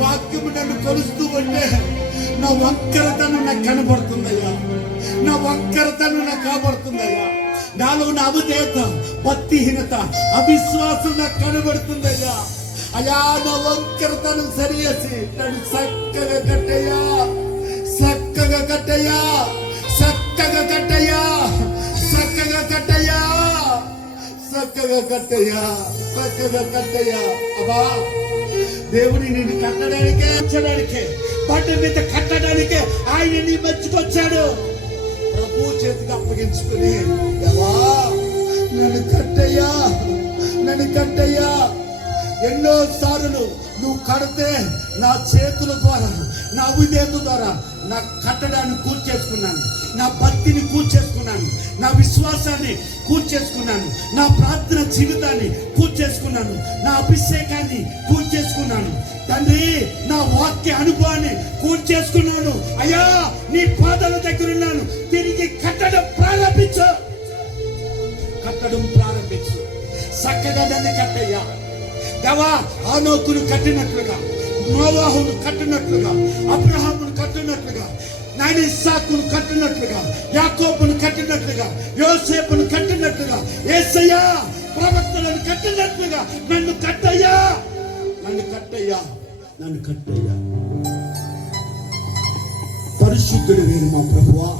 వాక్యము నన్ను కొలుస్తూ ఉంటే నా వంకరతనం నాకు కనబడుతుందయ్యా. నాలో నా అవిధేయత, భక్తిహీనత, అవిశ్వాసం నాకు కనబడుతుందయ్యా. అయ్యా నా వంకరతనం సరిచేసి నన్ను చక్కగా కట్టయ్యా. చక్కగా కట్టయ్యా, చక్కగా కట్టయ్యా, చక్కగా కట్టయ్యా. అబ్బా దేవుని నిన్ను కట్టడానికే వచ్చడానికే బండ మీద కట్టడానికే ఆయన నీ మధ్యకొచ్చాడు. ప్రభు చేతికి అప్పగించుకుని దేవా నన్ను కట్టయ్యా, నన్ను కట్టయ్యా. ఎన్నో సార్లు నువ్వు కడితే నా చేతుల ద్వారా, నా ఉదేత ద్వారా నా కట్టడాన్ని కూర్చేసుకున్నాను, నా భక్తిని కూర్చేసుకున్నాను, నా విశ్వాసాన్ని కూర్చేసుకున్నాను, నా ప్రార్థన జీవితాన్ని కూర్చేసుకున్నాను, నా అభిషేకాన్ని కూర్చేసుకున్నాను తండ్రి, నా వాక్య అనుభవాన్ని కూర్చేసుకున్నాను. అయ్యా నీ పాదాల దగ్గర ఉన్నాను. తిరిగి కట్టడం ప్రారంభించు, కట్టడం ప్రారంభించు. చక్కగా నన్ను కట్టయ్యా దేవా. ఆనోకును కట్టినట్లుగా, నోవాహును కట్టినట్లుగా, అబ్రహామును కట్టినట్లుగా, నాయన ఇస్సాకును కట్టినట్లుగా, యాకోబును కట్టినట్లుగా, యోసేపును కట్టినట్లుగా, యేసయ్యా ప్రవక్తలను కట్టినట్లుగా నన్ను కట్టయ్యా, నన్ను కట్టయ్యా, నన్ను కట్టయ్యా. పరిశుద్ధుడు నేను మా ప్రభువా,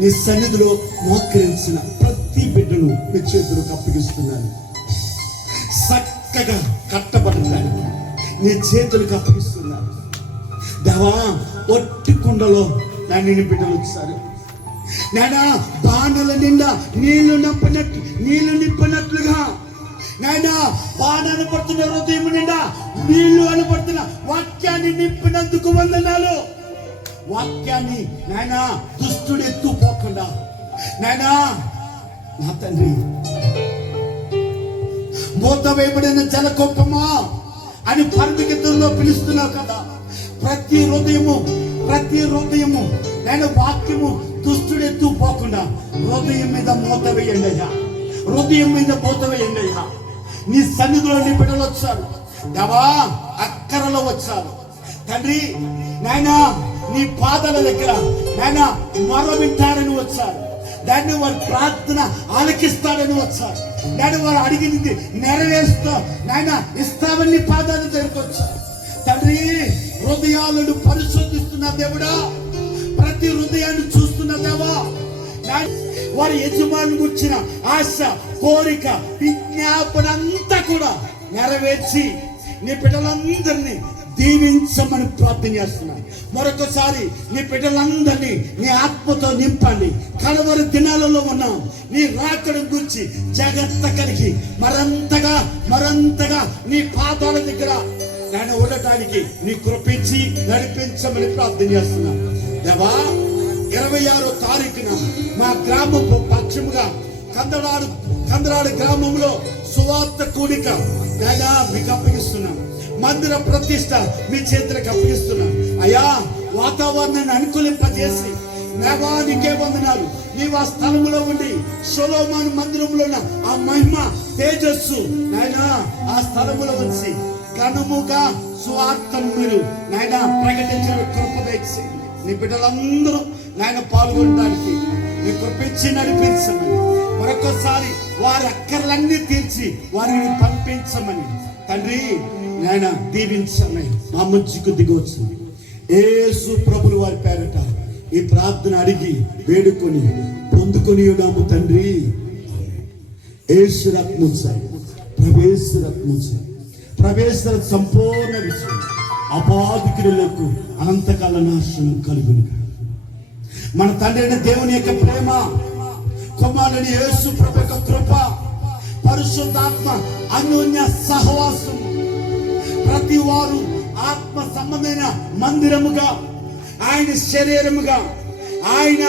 నీ సన్నిధిలో మోకరించిన ప్రతి బిడ్డను నీ చేతులకు అప్పగిస్తున్నాను. చక్కగా కట్టబడటానికి నీ చేతులకు అప్పగిస్తున్నాను దేవా. ఒట్టి కుండలో నా నిన్ను బిడ్డలు వచ్చారు నాయనా, బాణల నిండా నీళ్లు నింపినట్లుగా నాయనా, బాణాన్ని పడుతున్న హృదయం నిండా నీళ్లు అనబడుతున్న వాక్యాన్ని నింపినందుకు వందనాలు. వాక్యాన్ని నాయనా దుష్టుడు ఎత్తుపోకుండా నాయనా నా తండ్రి, మూత వేయబడిన జలకొప్పమా అని పరమగీతంలో పిలుస్తున్నావు కదా. ప్రతి హృదయము నేను వాక్యము దుష్టుడెత్తు పోకుండా హృదయం మీద మూత వేయండి అయ్యా, హృదయం మీద మూత వేయండి అయ్యా. నీ సన్నిధిలో నీ బిడ్డలు వచ్చారు దేవా, అక్కరలో వచ్చారు తండ్రి. నాయనా నీ పాదాల దగ్గర నాయనా మొర వింటారని వచ్చారు. దాన్ని వారి ప్రార్థన ఆలకిస్తాడని వచ్చారు. దాన్ని వారు అడిగింది నెరవేరుస్తా నాయన ఇస్తామని పాదాల దగ్గరకు వచ్చారు తండ్రి. హృదయాలను పరిశోధిస్తున్న దేవుడా, ప్రతి హృదయాన్ని చూస్తున్న దేవా, వారి యజమానులు గుర్చిన ఆశ, కోరిక, విజ్ఞాపన అంతా కూడా నెరవేర్చి నీ బిడ్డలందరినీ దీవించమని ప్రార్థన చేస్తున్నాను. మరొకసారి నీ బిడ్డలందరినీ నీ ఆత్మతో నింపండి. కడవరి దినాలలో ఉన్నాం. నీ రాకడం గురించి జాగ్రత్త కలిగి మరంతగా నీ పాదాల దగ్గర నేను ఉండటానికి నీ కృపించి నడిపించమని ప్రార్థన చేస్తున్నాను దేవా. 26వ తారీఖున మా గ్రామం పక్షముగా కందరాడు గ్రామంలో సువార్త కూడిక నేను మీకు అప్పగిస్తున్నాను. మందిర ప్రతిష్ట మీ చేతులకు అప్పగిస్తున్నాను అయ్యా. వాతావరణాన్ని అనుకూలింపజేసి దేవా నీకే వందనాలు. నీవు ఆ స్థలములో ఉండి సొలొమోను మందిరంలో ఉన్న ఆ మహిమ తేజస్సు నాయన ఆ స్థలములో వచ్చి ఘనముగా సువార్తను మీరు నాయన ప్రకటించిన కృప దయచేసి నీ బిడ్డలందరూ నాయన పాల్గొనడానికి నీ కృపించి నడిపించమని, మరొకసారి వారి అక్కర్లన్నీ తీర్చి వారిని పంపించమని తండ్రి నాయన దీవించమని మా మధ్యకు దిగొచ్చింది. యేసు ప్రభులు వారి పేరట ఈ ప్రార్థన అడిగి వేడుకొని పొందుకొని ఉన్నాము తండ్రి. యేసు రక్తము ప్రవేశ సంపూర్ణ విజయం అపాధికులకు అనంతకాల నాశనం కలుగును. మన తండ్రి అయిన దేవుని యొక్క ప్రేమ, కుమారుని యేసు ప్రభు యొక్క కృప, పరిశుద్ధాత్మ అన్యోన్య సహవాసం ప్రతి వారు ఆత్మ సంబంధమైన మందిరముగా ఆయన శరీరముగా ఆయన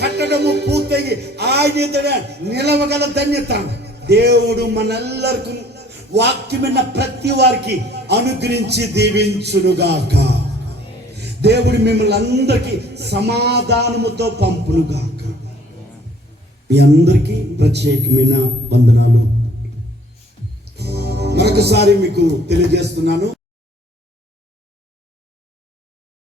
కట్టడము పూర్తయి ఆయన ఎదుట నిలవగల ధన్యత దేవుడు మనెల్లరికీ వాక్యమైన ప్రతి వారికి అనుగ్రహించి దీవించునుగాక. దేవుడు మిమ్మల్ని అందరికీ సమాధానముతో పంపునుగాక. మీ అందరికీ ప్రత్యేకమైన వందనాలు. మరొకసారి మీకు తెలియజేస్తున్నాను.